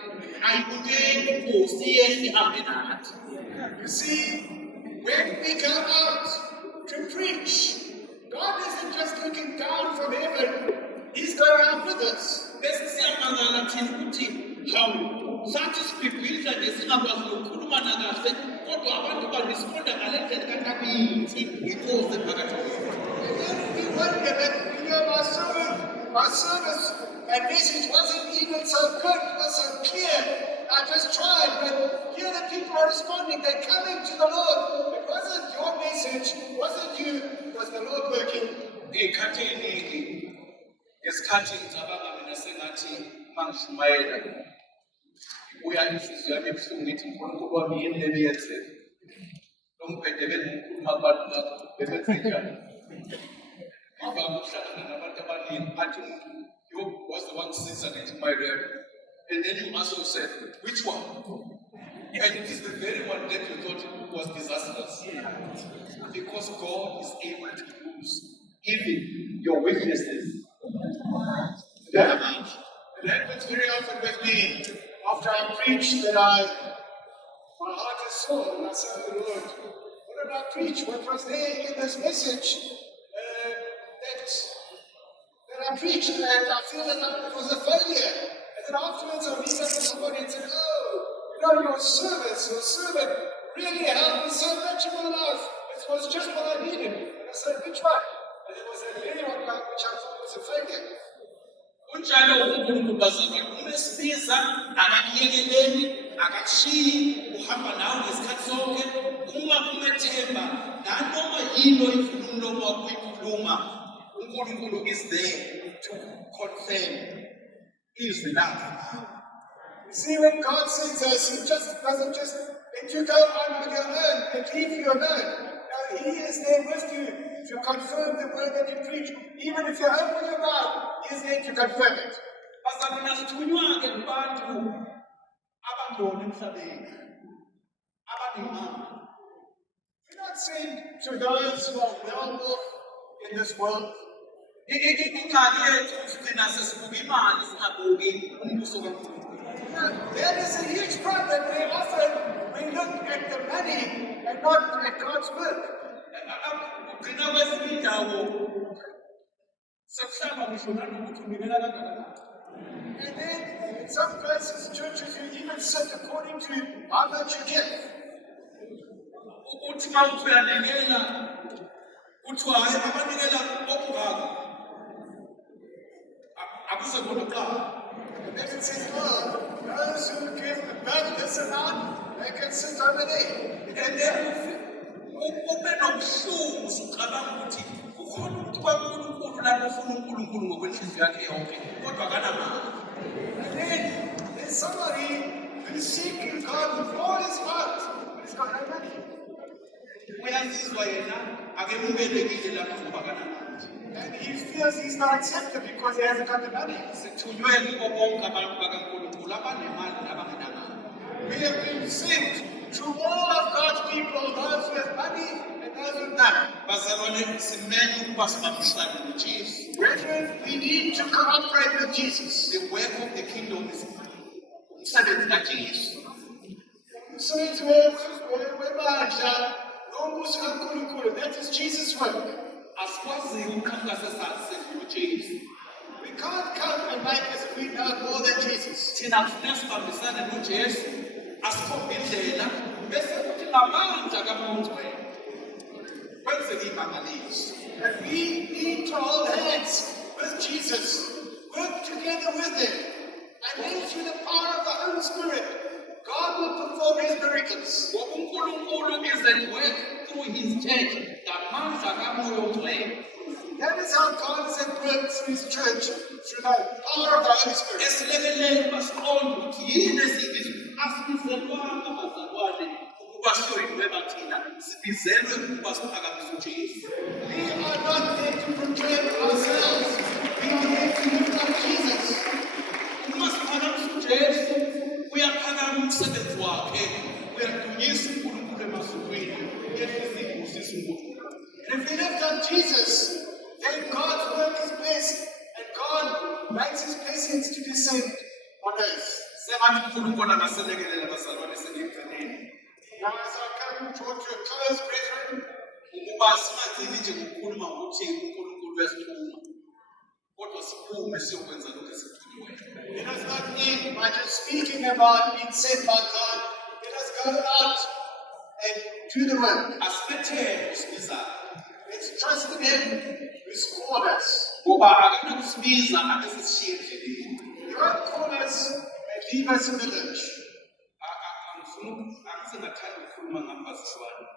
ayibukeli inkosi iye ihambe nathi. You see, when we go out to preach, God isn't just looking down from heaven, he's going out with us. Bese siyamangala thina ukuthi hawu sathi sibhibhidla nje singakwazi nokukhuluma nakahle kodwa abantu baresponda ngale ndlela kanti akuyithi inkosi phakathi kwethu. And then we wonder that, my service and message wasn't even so good, it was so clear. I just tried, but here the people are responding, they're coming to the Lord. It wasn't your message, it wasn't you, it was the Lord working. Ngey'khathi ey'ningi ngesikhathi ngicabanga mina sengathi mangishumayela uya inhliziyo yami ebuhlungu ngithi uNkulunkulu wami yini le yenze lo mbhede bengikhuluma kubantu bakho bebenze njani ngivame ukuhlangana nabantu abaningi athi umuntu yo waze wangisiza ngentshumayelo yami and then you ask yourself which one and it is the very one that you thought was disastrous because God is able to use even your weaknesses. That happens very often with me after I preach that my heart is sore and I say, oh Lord, what did I preach? What was there in this message that I preached and I feel that it was a failure. And then afterwards I read up to somebody and say, oh, your servant really helped me so much in my life. It was just what I needed. And I said, which one? And it was a very one which I thought was a failure. Unjalo uNkulunkulu bazalwane umesibiza akakuyekeleni akakushiyi uhamba nawe ngesikhathi sonke uma umethemba nanoma yini oyifuna umlomo wakho uyikhuluma uNkulunkulu is there to confirm izwi lakhe. See, when God sends us, He doesn't just let you go on with your own and leave you alone. No, He is there with you to confirm the word that you preach. Even if you open your mouth, He is there to confirm it. Bazalwane asithunywa-ke kubantu abangona emhlabeni abanemali. We're not saying to those who are well off in this world. Ingxaki yethu sigcina sesibuka imali singabuki umbuso kaNkulunkulu. There is a huge problem where often we look at the money and not at God's word. Ugcina kwezinye indawo sekuhlamba ngisho nanokuthi unikela kangakanani. And then in some places, churches, you even sit according to how much you give. Uthi uma uthi uyanikela kuthiwa hayi abanikela okungaka akusekhona kuqala. And then it says, oh, those who give above this amount, they can sit over there. And then ube nobuhlungu usucabanga ukuthi kukhona ukuthi kwaNkulunkulu lapho ufuna uNkulunkulu ngokwenhliziyo yakhe yonke kodwa akanamali. And then there's somebody who's seeking God with all his heart, but he's got no money. Uyazizwa yena akemukelekile lapho ngoba akanamali. And he feels he's not accepted because he hasn't got the money. Sithunywe kubo bonke abantu bakaNkulunkulu abanemali nabangenamali. We have been sent to all of God's people, those who have money and those who have none. Bazalwane simele ukuba sibambisane noJesu. Brethren, we need to cooperate with Jesus. The work of the kingdom is umsebenzi kaJesu. Umsebenzi webandla nombuso kaNkulunkulu, that is Jesus' work. Asikwazi ukukhankasa sazi uJesu. We can't come and make as if we know more than Jesus. Thina kufuneka sibambisane noJesu asikhombe indlela bese kuthi ngamandla kaMngcwele kwenzeke imangaliso. And we need to hold hands with Jesus, work together with Him, and then through the power of the Holy Spirit, God will perform His miracles. Ngoba uNkulunkulu is at work through His church ngamandla kaMoya oNgcwele. That is how God is at work through His church, through the power of the Holy Spirit. Esilekelele basiqonde ukuthi yini esibizwa asibizelwanga bazalwane ukuba siyoyinweba thina sibizelwe ukuba siphakamise uJesu. We are not there to proclaim ourselves. We are there to lift up Jesus. Uma siphakamise uJesu uyaphakama umsebenzi wakhe uyadunyisa uNkulunkulu emazulwini ehlizibusisa uNkulunkulu. And if we lift up Jesus, then God's work is blessed, and God makes His blessings to descend on earth. Sengathi uNkulunkulu angaselekelela abazalwane sengekugcineni. Now, as I come to a close, brethren, Ukuba singagcini nje ngokukhuluma ngokuthi uNkulunkulu uyasithuma kodwa siphume siyokwenza lokho esithunyiweyo. let us not end by just speaking about being sent by God. Let us go out and do the work. Asibethele usibizayo Let's trust in Him who's called us. ngoba akanakusibiza abesishiye endleleni. He won't call us and leave us in the lurch. Angisengathanda ukukhuluma ngambazalwane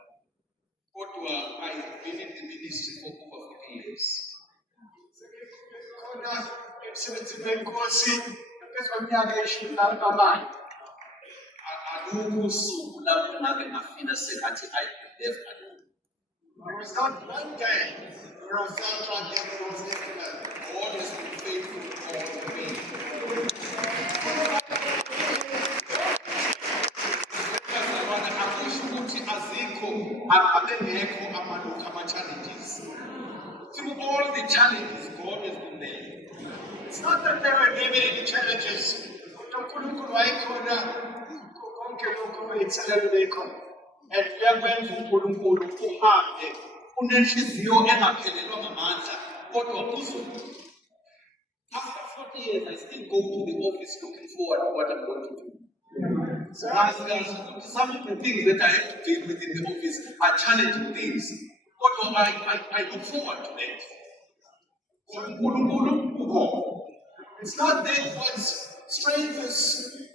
kodwa I've been in the ministry for over 50 years. Khona emsebenzini wenkosi kweminyaka eyishumi amane. Alukho usuku lapho nake ngafina sengathi I left alone. There was not one day where I felt like there was left alone. God has been faithful all the way. Abazalwane, akusho ukuthi azikho abengekho amalokhu ama-challenges. Through all the challenges, God has been there. It's not that there were never any challenges. Kodwa uNkulunkulu wayekhona konke lokho ey'nselelo beyikhona. And uyakwenza uNkulunkulu uhambe unenhliziyo engaphelelwa ngamandla kodwa uzwe. After 40 years, I still go to the office looking forward to what I'm going to do. So Some of the things that I have to deal with in the office are challenging things. But I look forward to that. it's not that one's strength is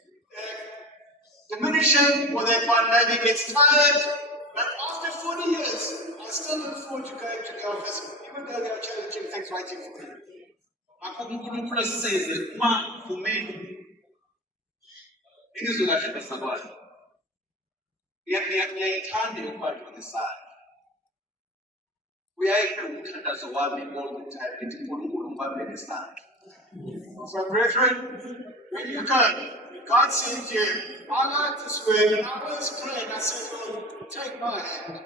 diminishing or that one maybe gets tired, but after 40 years, I still look forward to going to the office, even though there are challenging things waiting for me. Ngakho uNkulunkulu siseze uma vumeli ingizwe kahle besakwazi. Ngiyayithanda yokubanjwa ngesandla. Uyayidla umthandazo wami all the time ngithi uNkulunkulu ngibambe ngesandla. So, brethren, when you go, God sends you, I like this word, and I always pray, and I say, Lord, take my hand.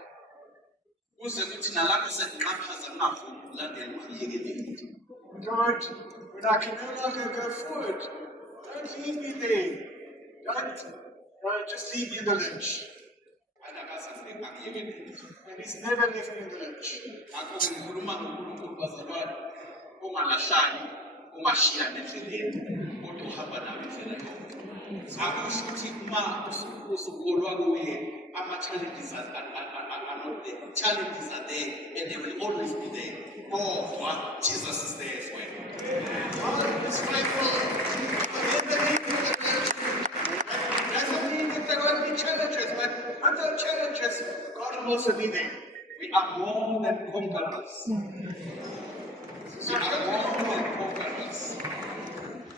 Kuze kuthi nalapho sengingaphaza ngafuni ukulandela ungiyekele. Lord, when I can no longer go forward, don't leave me there. Don't just leave me in the lurch. And He's never left me in the lurch. Ngakho ngikhuluma noNkulunkulu bazalwane ongalahlani ongashiyani endleleni kodwa uhamba nawe indlela yonke. Akusho ukuthi uma usukholwa kuye ama-challenges are not there. Challenges are there and they will always be there. Kodwa Jesus is there as well. God is faithful. He'll never leave me in the lurch. Doesn't mean that there won't be challenges, but with those challenges, God will also be there. We are more than conquerors. We are more than conquerors.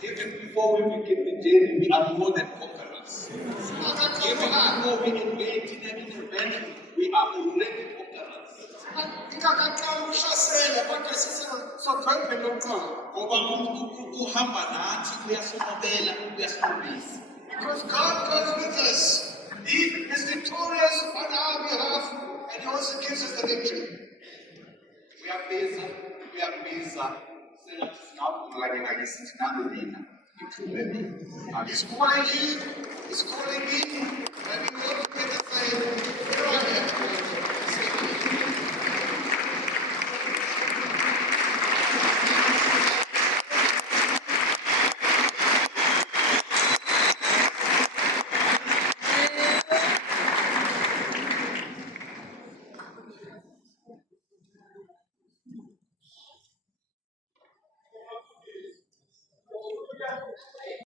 Even before we begin the journey, we are more than conquerors. Even before we engage in any intervention, we are already conquerors. Ngoba uhamba nathi uyasinqobela uyasinqobisa. Because God goes with us. He is victorious on our behalf, and He also gives us the victory. Uyabhiza sengathi singavumelane kanye sithi nami mina ngithume mina. He's calling you, He's calling me, and we all together say, here I am.